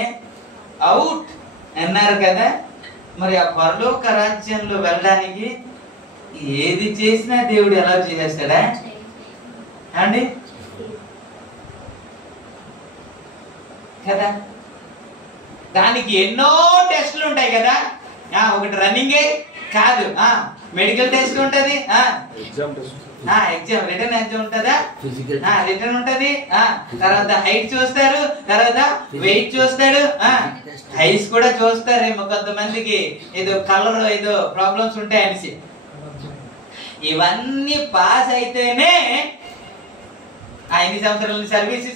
అవుట్ అన్నారు కదా. మరి ఆ పరలోక రాజ్యంలో వెళ్ళడానికి ఏది చేసినా దేవుడు ఎలా చేసేస్తాడా అండి కదా. దానికి ఎన్నో టెస్టులు ఉంటాయి కదా. ఒకటి రన్నింగే కాదు, మెడికల్ టెస్ట్ ఉంటది, ఎగ్జామ్ రిటర్న్ ఎగ్జామ్ ఉంటదా, రిటర్న్ ఉంటది. తర్వాత హైట్ చూస్తారు, తర్వాత వెయిట్ చూస్తాడు, హైట్స్ కూడా చూస్తారేమో కొంతమందికి, ఏదో కలర్ ఏదో ప్రాబ్లమ్స్ ఉంటాయి అనేసి. ఇవన్నీ పాస్ అయితేనే ఎన్ని సంవత్సరాల సర్వీస్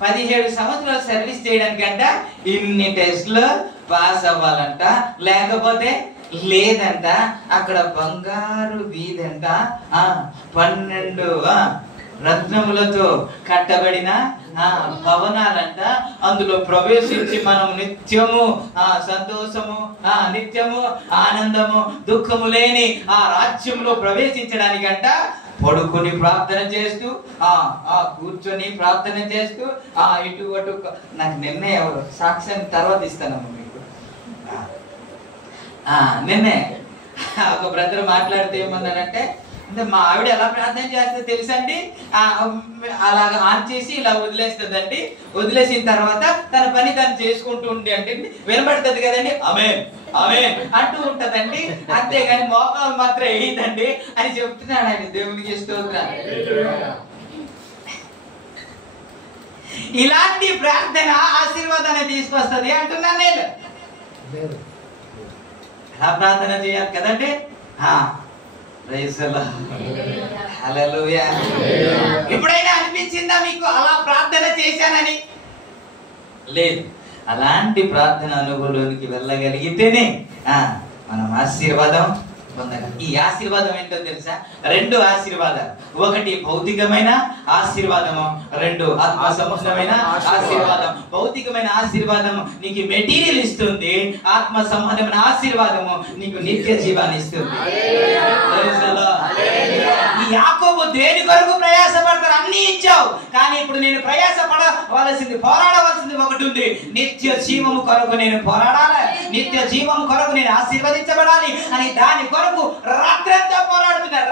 17 సంవత్సరాలు సర్వీస్ చేయడానికంట ఇన్ని టెస్ట్లు పాస్ అవ్వాలంట, లేకపోతే లేదంట. అక్కడ బంగారు వీధంట, 12 రత్నములతో కట్టబడిన భవనాలంట. అందులో ప్రవేశించి మనం నిత్యము సంతోషము, నిత్యము ఆనందము, దుఃఖము లేని ఆ రాజ్యంలో ప్రవేశించడానికంట పడుకొని ప్రార్థన చేస్తూ, కూర్చొని ప్రార్థన చేస్తూ, ఇటు అటు. నాకు నిన్నే సాక్ష్యాన్ని తర్వాత ఇస్తానమ్మా మీకు. నిన్నే ఒక బ్రదర్ మాట్లాడితే ఏమన్నాడంటే, అంటే మా ఆవిడ ఎలా ప్రార్థన చేస్తే తెలుసండి, అలాగ ఆన్ చేసి ఇలా వదిలేస్తుందండి, వదిలేసిన తర్వాత తన పని తను చేసుకుంటూ ఉండి అంటే వినబడుతుంది కదండి, ఆమేన్ ఆమేన్ అంటూ ఉంటదండి, అంతేగాని మోకాలు మాత్రం వేయదండి అని చెప్తున్నాడు ఆయన. దేవునికి స్తోత్రం. ఇలాంటి ప్రార్థన ఆశీర్వాదాన్ని తీసుకొస్తుంది అంటున్నాను నేను. ఎలా ప్రార్థన చేయాలి కదండి. ఎప్పుడైనా అనిపించిందా మీకు అలా ప్రార్థన చేశానని? లేదు. అలాంటి ప్రార్థన అనుభవంలోనికి వెళ్ళగలిగితేనే మనం ఆశీర్వాదం పొందగలం. ఈ ఆశీర్వాదం ఏంటో తెలుసా? 2 ఆశీర్వాదాలు. ఒకటి భౌతికమైన ఆశీర్వాదము, 2 ఆత్మ సంబంధమైన ఆశీర్వాదం. భౌతికమైన ఆశీర్వాదము నీకు మెటీరియల్ ఇస్తుంది, ఆత్మ సంబంధమైన ఆశీర్వాదము నీకు నిత్య జీవాన్ని ఇస్తుంది. ఈ యాకోబు దేని కొరకు ప్రయాసపడతారు? అన్ని ఇచ్చావు, కానీ ఇప్పుడు నేను ప్రయాసపడవలసింది, పోరాడవలసింది ఒకటి ఉంది. నిత్య జీవము కొరకు నేను పోరాడాలి, నిత్య జీవము కొరకు నేను ఆశీర్వదించబడాలి అని దాని కొరకు రాత్రంతా పోరాడుతున్నారు.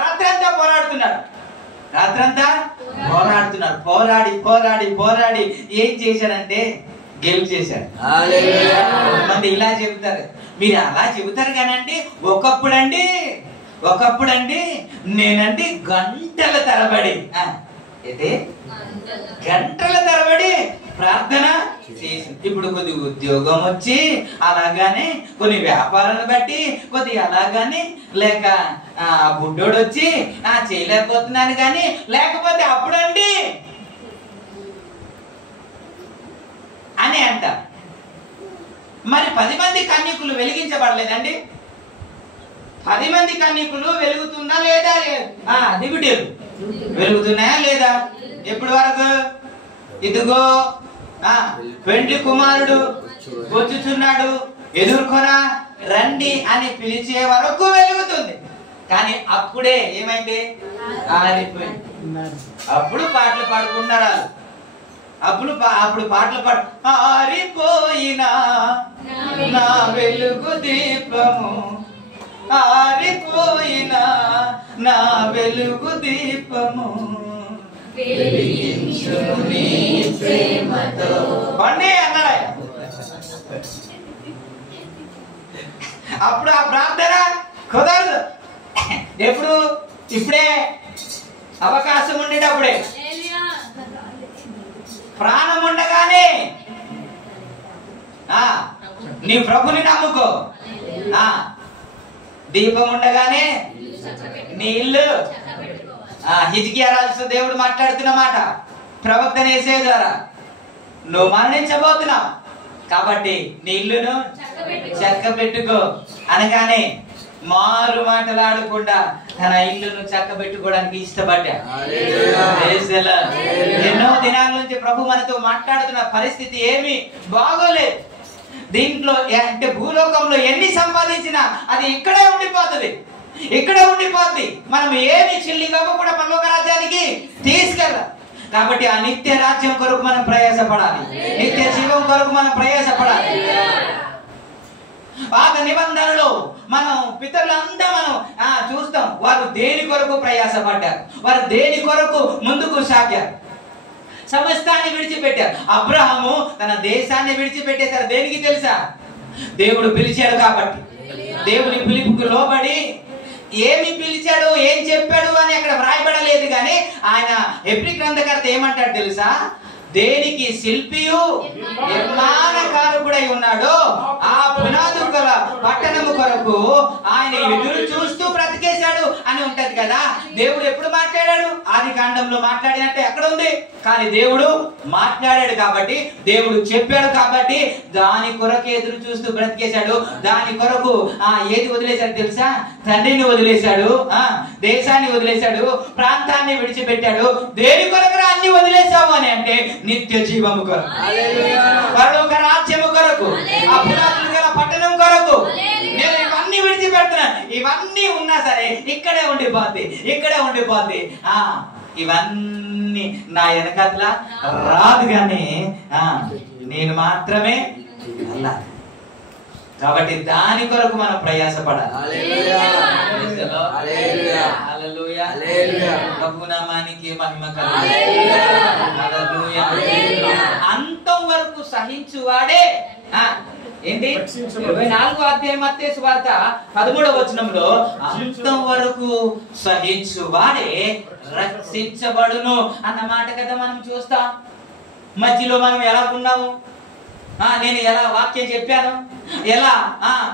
పోరాడి ఏం చేశాడంటే గెలిచేశాడు. మంది ఇలా చెబుతారు, మీరు అలా చెబుతారు కానండి, ఒకప్పుడండి నేనండి గంటల తరబడి ప్రార్థన చేసింది. ఇప్పుడు కొద్ది ఉద్యోగం వచ్చి అలాగానే, కొన్ని వ్యాపారాలను బట్టి కొద్ది అలాగాని, లేక బుడ్డోడు వచ్చి చేయలేకపోతున్నాను కానీ, లేకపోతే అప్పుడండి అని అంట. మరి 10 మంది కన్యకులు వెలిగించబడలేదండి? 10 మంది కన్యకులు వెలుగుతున్నా లేదా? దిగుటేరు వెలుగుతున్నాయా లేదా? ఎప్పటి వరకు? ఇదిగో పెండ్లి కుమారుడు వచ్చుచున్నాడు, ఎదుర్కొనా రండి అని పిలిచే వరకు వెలుగుతుంది. కానీ అప్పుడే ఏమైంది? ఆరిపోయింది. అప్పుడు పాటలు పాడుకున్నారు. అప్పుడు పాటలు ఆరిపోయినా నా వెలుగు దీపము, ఆరిపోయినా నా వెలుగు దీపము, బండి అన్నాడు. అప్పుడు ఆ ప్రార్థన కుదరదు. ఎప్పుడు? ఇప్పుడే అవకాశం ఉండేటప్పుడే, ప్రాణం ఉండగానే నీ ప్రభుని నమ్ముకో. దీపం ఉండగానే నీ ఇల్లు. హిజ్కియా రాజుతో దేవుడు మాట్లాడుతున్న మాట ప్రవక్త యేసయ్య ద్వారా, నువ్వు మరణించబోతున్నావు కాబట్టి నీ ఇల్లును చక్కబెట్టుకో అనగానే మారు మాటలాడకుండా తన ఇల్లును చక్కబెట్టుకోవడానికి ఇష్టపడ్డా. ఎన్నో దినాల నుంచి ప్రభు మనతో మాట్లాడుతున్న పరిస్థితి ఏమి బాగోలేదు. దీంట్లో అంటే భూలోకంలో ఎన్ని సంపాదించినా అది ఇక్కడే ఉండిపోతుంది. మనం ఏమి చిల్లిగా కూడా పరలోక రాజ్యానికి తీసుకెళ్ళాలి. కాబట్టి ఆ నిత్య రాజ్యం కొరకు మనం ప్రయాసపడాలి, నిత్య జీవం కొరకు మనం ప్రయాసపడాలి. పాత నిబంధనలో మనం పితరులంతా మనం చూస్తాం, వారు దేని కొరకు ప్రయాసపడ్డారు, వారు దేని కొరకు ముందుకు సాగారు. సమస్తాన్ని విడిచిపెట్టారు. అబ్రహాము తన దేశాన్ని విడిచిపెట్టేశారు. దేనికి తెలుసా? దేవుడు పిలిచాడు కాబట్టి. దేవుని పిలుపుకు లోబడి ఏమి పిలిచాడు, ఏం చెప్పాడు అని అక్కడ వ్రాయబడలేదు. కానీ ఆయన హెబ్రీ గ్రంథకర్త ఏమంటాడు తెలుసా? దేనికి శిల్పియు నిర్మాణకారకుడై ఉన్నాడో ఆ పునాదు గల పట్టణము కొరకు ఆయన ఎదురు చూస్తూ బ్రతికేశాడు అని ఉంటది కదా. దేవుడు ఎప్పుడు మాట్లాడాడు? ఆది కాండంలో మాట్లాడినట్టే ఎక్కడ ఉంది? కానీ దేవుడు మాట్లాడాడు కాబట్టి, దేవుడు చెప్పాడు కాబట్టి దాని కొరకు ఎదురు చూస్తూ బ్రతికేశాడు. దాని కొరకు ఏది వదిలేశాడు తెలుసా? తండ్రిని వదిలేశాడు, దేశాన్ని వదిలేశాడు, ప్రాంతాన్ని విడిచిపెట్టాడు. దేని కొరకు అన్ని వదిలేశావు అని అంటే నిత్య జీవము కొరకు, పరలోక రాజ్యము కొరకు, ఆ పునాదులు గల పట్టణం కొరకు. నేను ఇవన్నీ విడిచిపెడుతున్నాను. ఇవన్నీ ఉన్నా సరే ఇక్కడే ఉండిపోద్ది. ఇవన్నీ నా వెనకట్లా రాదు కానీ నేను మాత్రమే వెళ్ళాలి. కాబట్టి దాని కొరకు మనం ప్రయాసపడాలి. ప్రభునామానికి మహిమ కలుగును. అంతం వరకు సహించువాడే ఏంటి? 24వ అధ్యాయం మత్తయి సువార్త 13వ వచనంలో అంతం వరకు సహించువాడే రక్షించబడును అన్న మాట కదా మనం చూస్తాం. మధ్యలో మనం ఎలా ఉన్నాము? నేను ఎలా వాక్యం చెప్పాను, ఎలా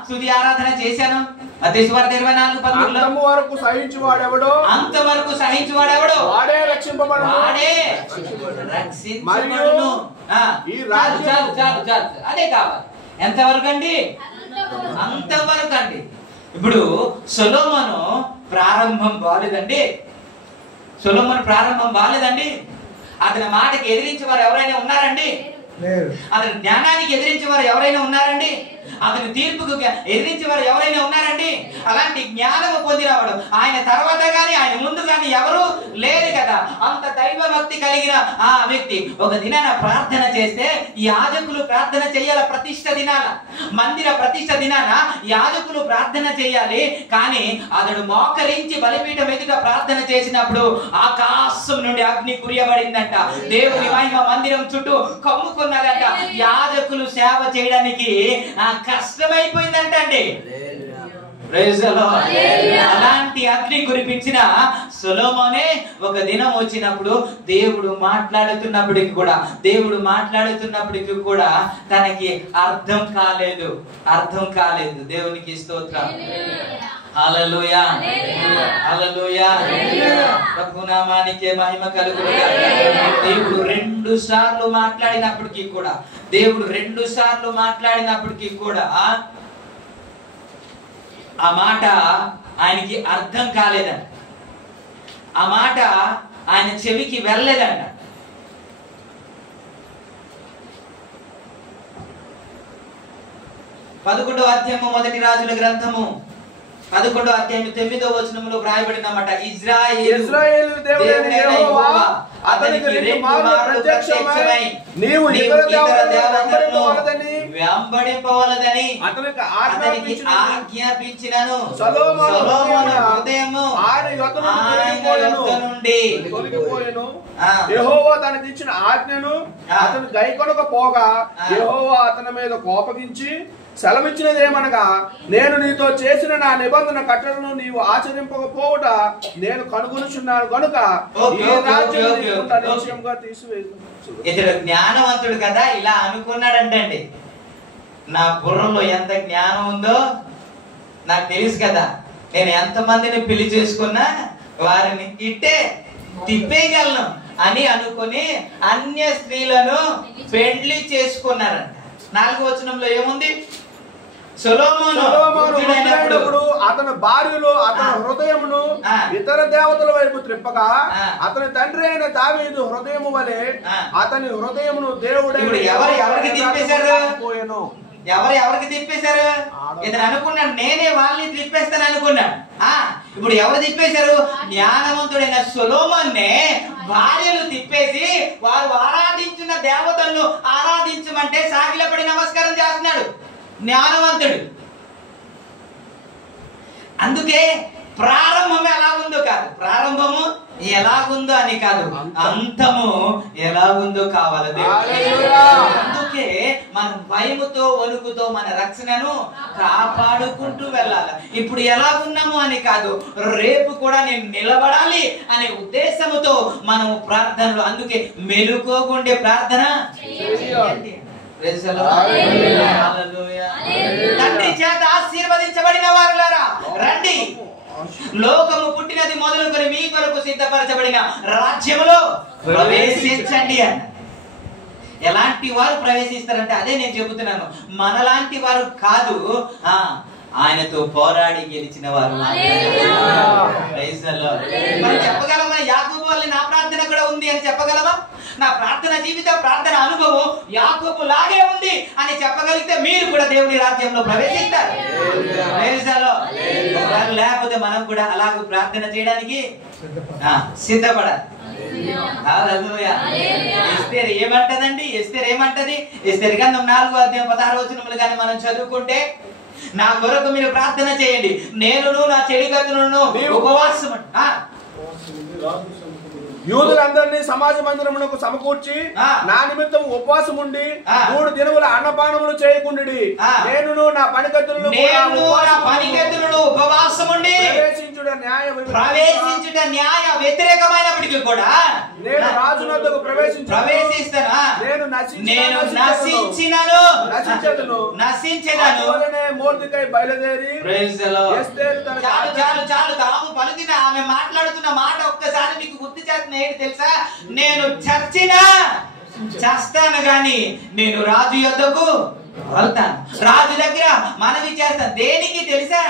స్తుతి ఆరాధన చేశాను? మత్తయి సువార్త 24:13 అంతవరకు సహించువాడెవడో వాడే రక్షింపబడును. చాలు అదే కావాలి. ఎంతవరకు అండి? అంతవరకు అండి. ఇప్పుడు సొలొమోను ప్రారంభం బాలేదండి. అతని మాటకి ఎదిరించి వారు ఎవరైనా ఉన్నారండి? అతని జ్ఞానానికి ఎదిరించే వారు ఎవరైనా ఉన్నారండి? అతని తీర్పుకు ఎదిరించే వారు ఎవరైనా ఉన్నారండి? అలాంటి జ్ఞానము పొందినవాడు ఆయన తర్వాత గాని ఆయన ముందు గాని ఎవరు లేరు కదా. అంత దైవ భక్తి కలిగిన ఆ వ్యక్తి ఒక దినాన ప్రార్థన చేస్తే యాజకులు ప్రార్థన చేయాల, ప్రతిష్ఠ దినాల మందిర ప్రతిష్ఠ దినాన యాజకులు ప్రార్థన చేయాలి. కానీ అతడు మోకరించి బలిపీఠం ఎదుట ప్రార్థన చేసినప్పుడు ఆకాశం నుండి అగ్ని కురియబడిందంట. దేవుని మహిమ మందిరం చుట్టూ కమ్ముకున్నదంట. యాజకులు సేవ చేయడానికి కష్టమైపోయిందంట అండి. అలాంటి అగ్ని కురిపించిన సొలొమోనే ఒక దినం వచ్చినప్పుడు దేవుడు మాట్లాడుతున్నప్పటికీ కూడా తనకి అర్థం కాలేదు. దేవునికి స్తోత్రం. హల్లెలూయా, హల్లెలూయా. ప్రభునామానికే మహిమ కలుగునుగాక. దేవుడు రెండు సార్లు మాట్లాడినప్పటికీ కూడా ఆ మాట ఆయనకి అర్థం కాలేదంట. ఆ మాట ఆయన చెవికి వెళ్ళలేదంట. పదకొండో అధ్యాయము మొదటి రాజుల గ్రంథము 11వ అధ్యాయం 9వ వచనములో వ్రాయబడినమాట. ఇశ్రాయేలు దేవుడైన యెహోవా అతనికి రెండు మార్లు ప్రత్యక్షమై నీవు ఇతర దేవతలను వెంబడింపవలదని అతనికి ఆజ్ఞాపించినను. సొలొమోను హృదయము ఆయన యొద్ద నుండి తొలగిపోయెను. యెహోవా తనకి ఇచ్చిన ఆజ్ఞను అతను గైకొనకపోగా యెహోవా అతని మీద కోపగించి సెలవిచ్చినదేమనగా, నేను నీతో చేసిన నా నిబంధన కట్టడను నీవు ఆచరింపకపోవుట నేను కనుగొనుచున్నాను గనుక ఇతడు జ్ఞానవంతుడు కదా, ఇలా అనుకున్నాడంటండి. నా బుర్రలో ఎంత జ్ఞానం ఉందో నాకు తెలుసు కదా, నేను ఎంతమందిని పెళ్లి చేసుకున్నా వారిని ఇట్టే తిప్పేయగలను అని అనుకుని అన్య స్త్రీలను పెళ్లి చేసుకున్నారంట. 4వ వచనంలో ఏముంది? సొలొమోను అతని భార్యలు అతని హృదయమును ఇతర దేవతల వైపు త్రిప్పగా అతని తండ్రి అయిన దావీదు హృదయము వలె అతని హృదయమును దేవుడు ఎవరికి తిప్పేశారు? ఇతను అనుకున్నాడు నేనే వాళ్ళని తిప్పేస్తాను అనుకున్నాడు. ఇప్పుడు ఎవరు తిప్పేశారు? జ్ఞానవంతుడైన సొలొమోన్నే భార్యలు తిప్పేసి వారు ఆరాధించిన దేవతలను ఆరాధించమంటే సాగిలపడి నమస్కారం చేస్తున్నాడు జ్ఞానవంతుడు. అందుకే ప్రారంభం ఎలాగుందో కాదు, ప్రారంభము ఎలాగుందో అని కాదు, అంతము ఎలాగుందో కావాలి దేవుడు. అందుకే మనం భయముతో వణుకుతో మన రక్షణను కాపాడుకుంటూ వెళ్ళాలి. ఇప్పుడు ఎలాగున్నాము అని కాదు, రేపు కూడా నేను నిలబడాలి అనే ఉద్దేశముతో మనము ప్రార్థనలు, అందుకే మెలుకోకుండే ప్రార్థన చేయండి. తండ్రి చేత ఆశీర్వదించబడిన వారులారా రండి, లోకము పుట్టినది మొదలుకొని మీ కొరకు సిద్ధపరచబడిన రాజ్యములో ప్రవేశించండి అన్న. ఎలాంటి వారు ప్రవేశిస్తారంటే అదే నేను చెబుతున్నాను, మనలాంటి వారు కాదు, ఆయనతో పోరాడి గెలిచిన వారు. మనం చెప్పగలమా యాకోబు వల్ల నా ప్రార్థన కూడా ఉంది అని చెప్పగలమా? నా ప్రార్థన జీవితం, ప్రార్థన అనుభవం యాకోబు లాగే ఉంది అని చెప్పగలిగితే మీరు కూడా దేవుని రాజ్యంలో ప్రవేశిస్తారు. లేకపోతే మనం కూడా అలాగూ ప్రార్థన చేయడానికి సిద్ధపడాలి. ఎస్తేరు ఏమంటదండి? ఎస్తేరు గ్రంథం 4వ అధ్యాయం 16వ వచనములు కానీ మనం చదువుకుంటే, నా కొరకు మీరు ప్రార్థన చేయండి, నేనును నా చెడిగతులను ఉపవాసం. యూదులందరినీ సమాజ మందిరమునకు సమకూర్చి నా నిమిత్తం ఉపవాసం ఉండి 3 దినముల అన్నపానములు చేయకుండి నేనును నా పనిగతులను ఉపవాసం ఉండి ప్రవేశించుట న్యాయ వ్యతిరేకమైనప్పటికీ కూడా నేను రాజునొద్దకు ప్రవేశిస్తానా, నేను నశించెదను. మొర్దెకై బయలుదేరి చాలు తాము పలుకిన ఆమె మాట్లాడుతున్న మాట ఒక్కసారి మీకు గుర్తు చేస్తున్న ఏంటి తెలుసా? నేను చస్తాను గాని నేను రాజు యొద్దకు వెళ్తాను, రాజు దగ్గర మనవి చేస్తాను. దేనికి తెలుసా?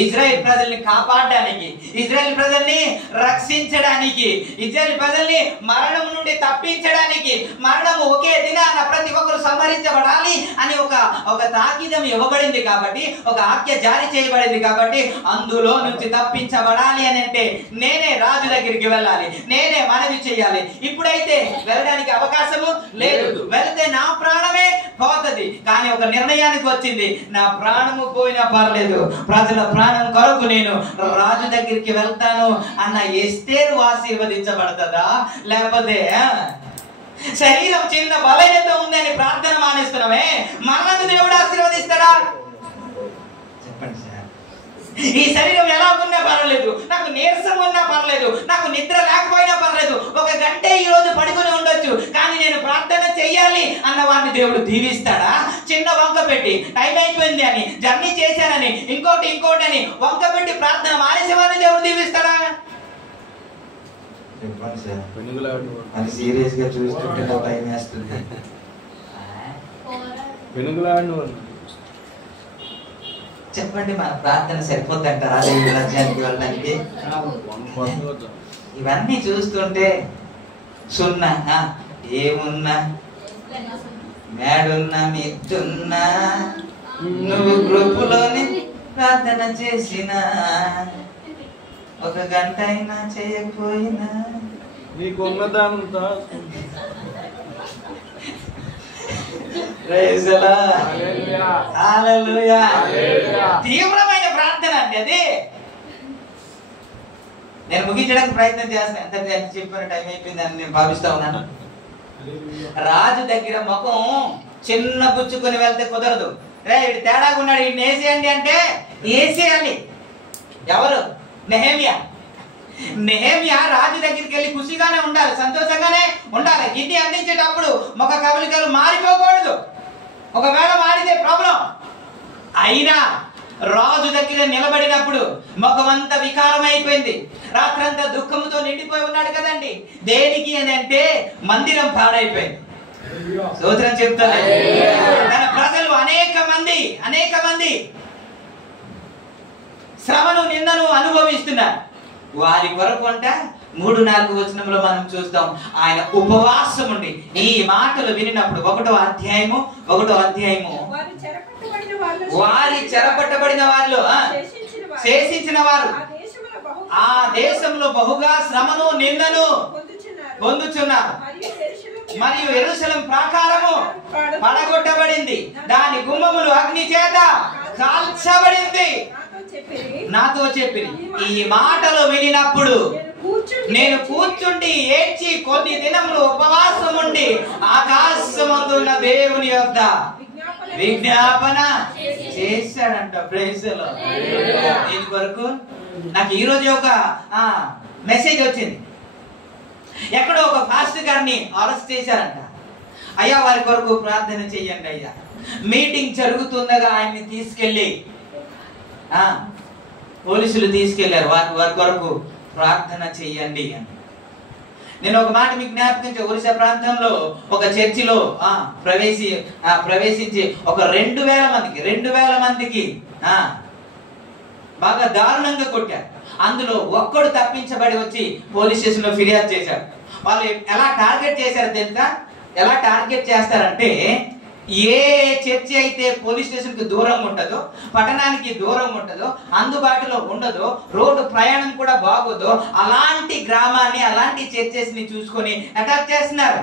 ఇజ్రాయెల్ ప్రజల్ని కాపాడడానికి, ఇజ్రాయెల్ ప్రజల్ని రక్షించడానికి, ఇజ్రాయెల్ ప్రజల్ని మరణం నుండి తప్పించడానికి, మరణము ఒకే దినాన ప్రతి ఒక్కరు సంహరించబడాలి అని ఒక తాకీదం ఇవ్వబడింది కాబట్టి, ఒక ఆజ్ఞ జారీ చేయబడింది కాబట్టి, అందులో నుంచి తప్పించబడాలి అని అంటే నేనే రాజు దగ్గరికి వెళ్ళాలి, నేనే మనవి చేయాలి. ఇప్పుడైతే వెళ్ళడానికి అవకాశము లేదు, వెళితే నా ప్రాణమే పోతది. కానీ ఒక నిర్ణయానికి వచ్చింది, నా ప్రాణము పోయినా పర్లేదు, ప్రజల ప్రాణం కొరకు నేను రాజు దగ్గరికి వెళ్తాను అన్న ఎస్తేరు ఆశీర్వదించబడతదా? లేకపోతే శరీరం చిన్న బలహీనత ఉందని ప్రార్థన మానేస్తున్నామే, మనల్ని దేవుడు ఆశీర్వదిస్తాడా? చెప్పండి సార్. ఈ శరీరం ఎలా ఉన్నా పర్వాలేదు, నాకు నీరసం ఉన్నా పర్లేదు, నాకు నిద్ర లేకపోయినా పర్లేదు, ఒక గంట ఈ రోజు పడుకుని ఉండొచ్చు, కానీ నేను ప్రార్థన చెయ్యాలి అన్న వాడిని దేవుడు దీవిస్తాడా? చిన్న వంక పెట్టి టైం అయిపోయింది అని, జర్నీ చేశానని, ఇంకోటి అని వంక పెట్టి ప్రార్థన మానేసే వాడిని దేవుడు దీవిస్తాడా? చెప్పండి సార్. అది సీరియస్ గా చూస్తుంటే టైం వేస్తుంది. చెప్పండి, మన ప్రార్థన సరిపోతుంటారా దేవుడి రాజ్యానికి వెళ్ళడానికి? ఇవన్నీ చూస్తుంటే సున్నా, ఏమున్నా, మేడున్నా, మిత్తున్నా, నువ్వు గ్రూపులోని ప్రార్థన చేసినా, ఒక గంట అయినా చేయకపోయినా నీకున్నదంతా తీవ్రమైన ప్రార్థన అండి అది. నేను ముగించడానికి ప్రయత్నం చేస్తాను, ఎంత చెప్పిన టైం అయిపోయిందని నేను భావిస్తా ఉన్నాను. రాజు దగ్గర ముఖం చిన్న పుచ్చుకొని వెళ్తే కుదరదు. రే ఇటు తేడాగా ఉన్నాడు, ఇటు వేసేయండి అంటే వేసేయాలి. ఎవరు? నెహెమ్యా. నెహెమ్యా రాజు దగ్గరికి వెళ్ళి ఖుషిగానే ఉండాలి, సంతోషంగానే ఉండాలి. గిడ్డి అందించేటప్పుడు ముఖ కవలికలు మారిపోకూడదు, ఒకవేళ మారితే ప్రాబ్లం. అయినా రాజు దగ్గర నిలబడినప్పుడు ముఖమంతా వికారం అయిపోయింది, రాత్రంతా దుఃఖంతో నిండిపోయి ఉన్నాడు కదండి. దేనికి అని అంటే మందిరం పాడైపోయింది. స్తోత్రం చెప్తాను. తన ప్రజలు అనేక మంది శ్రమను నిందను అనుభవిస్తున్నారు. వారి కొరకు అంట 3-4 వచనంలో మనం చూస్తాం, ఆయన ఉపవాసం ఉండి ఈ మాటలు వినినప్పుడు 1వ అధ్యాయము వారి చెరపట్టబడిన వాళ్ళు, శేషించిన వారు ఆ దేశంలో బహుగా శ్రమను నిందను పొందుచున్నారు. మరియు యెరూషలేము ప్రాకారము పడగొట్టబడింది, దాని గుమ్మములు అగ్ని చేత కాల్చబడింది. నాతో చెప్పి ఈ మాటలు వినినప్పుడు నేను కూర్చుండి ఏడ్చి కొన్ని దినములు ఉపవాసం ఉండి ఆకాశమందున్న దేవుని యొద్ద విజ్ఞాపన చేశాడంట. Praise the lord. దీని కొరకు నాకు ఈ రోజు ఒక మెసేజ్ వచ్చింది. ఎక్కడో ఒక ఫాస్టర్ గారిని అరెస్ట్ చేశారంట. అయ్యా వారి కొరకు ప్రార్థన చెయ్యండి అయ్యా. మీటింగ్ జరుగుతుండగా ఆయన్ని తీసుకెళ్ళి పోలీసులు తీసుకెళ్లారు, వారి కొరకు ప్రార్థన చెయ్యండి అని. నేను ఒక మాట మీకు జ్ఞాపకం, ఒరిస్సా ప్రాంతంలో ఒక చర్చిలో ప్రవేశించి ఒక 2000 మందికి బాగా దారుణంగా కొట్టారు. అందులో ఒక్కడు తప్పించబడి వచ్చి పోలీస్ స్టేషన్ లో ఫిర్యాదు చేశాడు. వాళ్ళు ఎలా టార్గెట్ చేశారు తెలుసా? ఎలా టార్గెట్ చేస్తారంటే, ఏ చర్చి అయితే పోలీస్ స్టేషన్ కి దూరంగా ఉంటుందో, పట్టణానికి దూరంగా ఉంటుందో, అందుబాటులో ఉండదో, రోడ్డు ప్రయాణం కూడా బాగోదో, అలాంటి గ్రామాన్ని, అలాంటి చర్చెస్ ని చూసుకొని అటాక్ చేస్తున్నారు.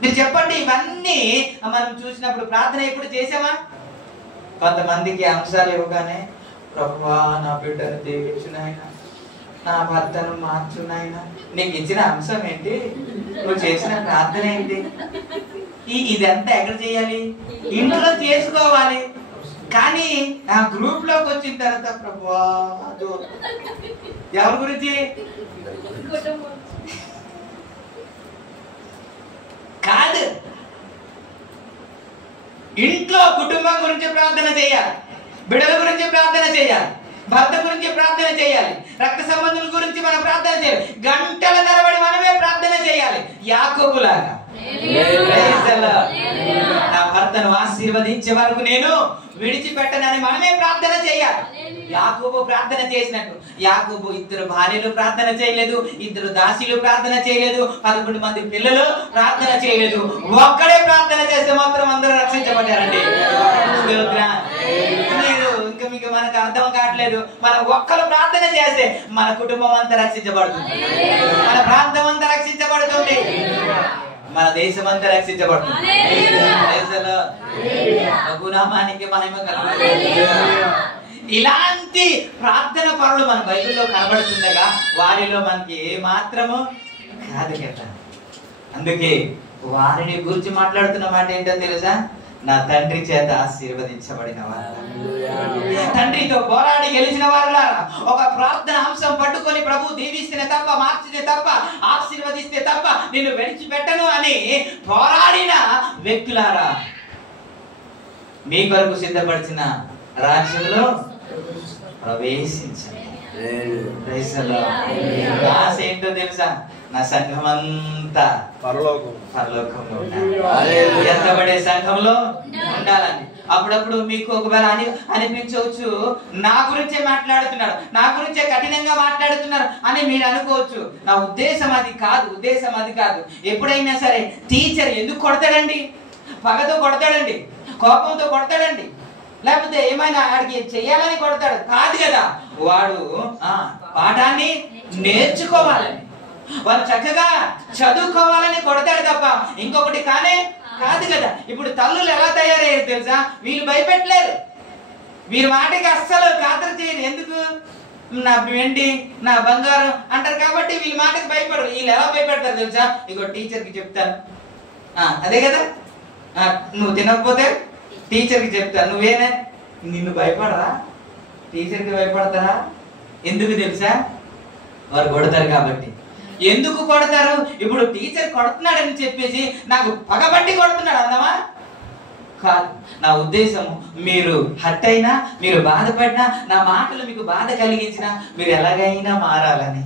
మీరు చెప్పండి, ఇవన్నీ మనం చూసినప్పుడు ప్రార్థన ఎప్పుడు చేసామా? కొంతమందికి అంశాలు ఇవ్వగానే, ప్రభువా నా బిడ్డను దీవించు నాయనా, నా భర్తను మార్చు నాయనా, నీకు ఇచ్చిన అంశం ఏంటి, నువ్వు చేసిన ప్రార్థన ఏంటి? ఇదంతా ఎక్కడ చేయాలి? ఇంట్లో చేసుకోవాలి. కానీ ఆ గ్రూప్ లోకి వచ్చిన తర్వాత ప్రభువా ఎవరి గురించి కాదు, ఇంట్లో కుటుంబం గురించి ప్రార్థన చేయాలి, బిడ్డల గురించి ప్రార్థన చేయాలి, భర్త గురించి ప్రార్థన చేయాలి, రక్త సంబంధుల గురించి మనం ప్రార్థన చేయాలి, గంటల తరబడి మనమే ప్రార్థన చేయాలి. యాకోబులాగా Praise the Lord. నా భర్తను ఆశీర్వదించే వరకు నేను విడిచిపెట్టనని మనమే ప్రార్థన చేయాలి. యాకోబు ప్రార్థన చేసినట్టు. యాకోబు 2 భార్యలు ప్రార్థన చేయలేదు, 2 దాసీలు ప్రార్థన చేయలేదు, 11 మంది పిల్లలు ప్రార్థన చేయలేదు. ఒక్కడే ప్రార్థన చేస్తే మాత్రం అందరూ రక్షించబడ్డారండి. ఇంకా మీకు మనకు అర్థం కావట్లేదు. మనం ఒక్కరు ప్రార్థన చేస్తే మన కుటుంబం అంతా రక్షించబడుతుంది, మన ప్రాంతం అంతా రక్షించబడుతుంది, మన దేశం అంతా రక్షించబడుతుంది. రఘునామానికి మహిమ కలుగును. ఇలాంటి ప్రార్థన పరులు మన బైబిల్లో కనబడుతుండగా వారిలో మనకి ఏ మాత్రము కాదు కదా. అందుకే వారిని గురించి మాట్లాడుతున్న మాట ఏంటో తెలుసా? నా తండ్రి చేత ఆశీర్వదించబడిన వారు, తండ్రితో పోరాడి గెలిచిన వారులారా. ఒక ప్రార్థన అంశం పట్టుకొని ప్రభు దీవిస్తే తప్ప, మార్చితే తప్ప, ఆశీర్వదిస్తే తప్ప నిన్ను విడిచిపెట్టను అని పోరాడిన వ్యక్తులారా, మీ కొరకు సిద్ధపరిచిన రాజ్యంలో ప్రవేశించండి. ఆశ ఏంటో తెలుసా? నా సంఘమంతా పరలోకంలో ఉండాలి, ఎత్తబడే సంఘంలో ఉండాలని. అప్పుడప్పుడు మీకు ఒకవేళ అనిపించవచ్చు, నా గురించే మాట్లాడుతున్నారు, నా గురించే కఠినంగా మాట్లాడుతున్నారు అని మీరు అనుకోవచ్చు. నా ఉద్దేశం అది కాదు, ఉద్దేశం అది కాదు. ఎప్పుడైనా సరే టీచర్ ఎందుకు కొడతాడండి? పగతో కొడతాడండి, కోపంతో కొడతాడండి, లేకపోతే ఏమైనా ఆడికి చెయ్యాలని కొడతాడు కాదు కదా. వాడు పాఠాన్ని నేర్చుకోవాలని, వాళ్ళు చక్కగా చదువుకోవాలని కొడతాడు తప్ప ఇంకొకటి కానే కాదు కదా. ఇప్పుడు తల్లులు ఎలా తయారయ్యారు తెలుసా? వీళ్ళు భయపెట్టలేరు, వీరి మాటకి అస్సలు ఖాతరు చేయరు. ఎందుకు? నా వెండి, నా బంగారం అంటారు కాబట్టి వీళ్ళ మాటకి భయపడరు. వీళ్ళు ఎలా భయపెడతారు తెలుసా? ఇగో టీచర్కి చెప్తాను, అదే కదా. నువ్వు తినకపోతే టీచర్కి చెప్తాను, నువ్వేనా? నిన్ను భయపడరా? టీచర్కి భయపడతారా? ఎందుకు తెలుసా? వారు కొడతారు కాబట్టి. ఎందుకు కొడతారు? ఇప్పుడు టీచర్ కొడుతున్నాడని చెప్పేసి నాకు పగబట్టి కొడుతున్నాడు అన్నమా? కాదు. నా ఉద్దేశం, మీరు హర్ట్ అయినా, మీరు బాధపడినా, నా మాటలు మీకు బాధ కలిగించినా మీరు ఎలాగైనా మారాలని,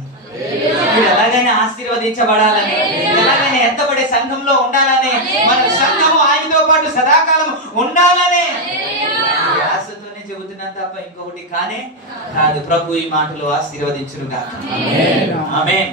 మీరు ఎలాగైనా ఆశీర్వదించబడాలని, ఎలాగైనా ఎత్తబడే సంఘంలో ఉండాలని, మన సంఘము ఆయనతో పాటు సదాకాలం ఉండాలని ఆశతోనే చెబుతున్నాను తప్ప ఇంకొకటి కానే కాదు. ప్రభు ఈ మాటలు ఆశీర్వదించును గాక. ఆమేన్.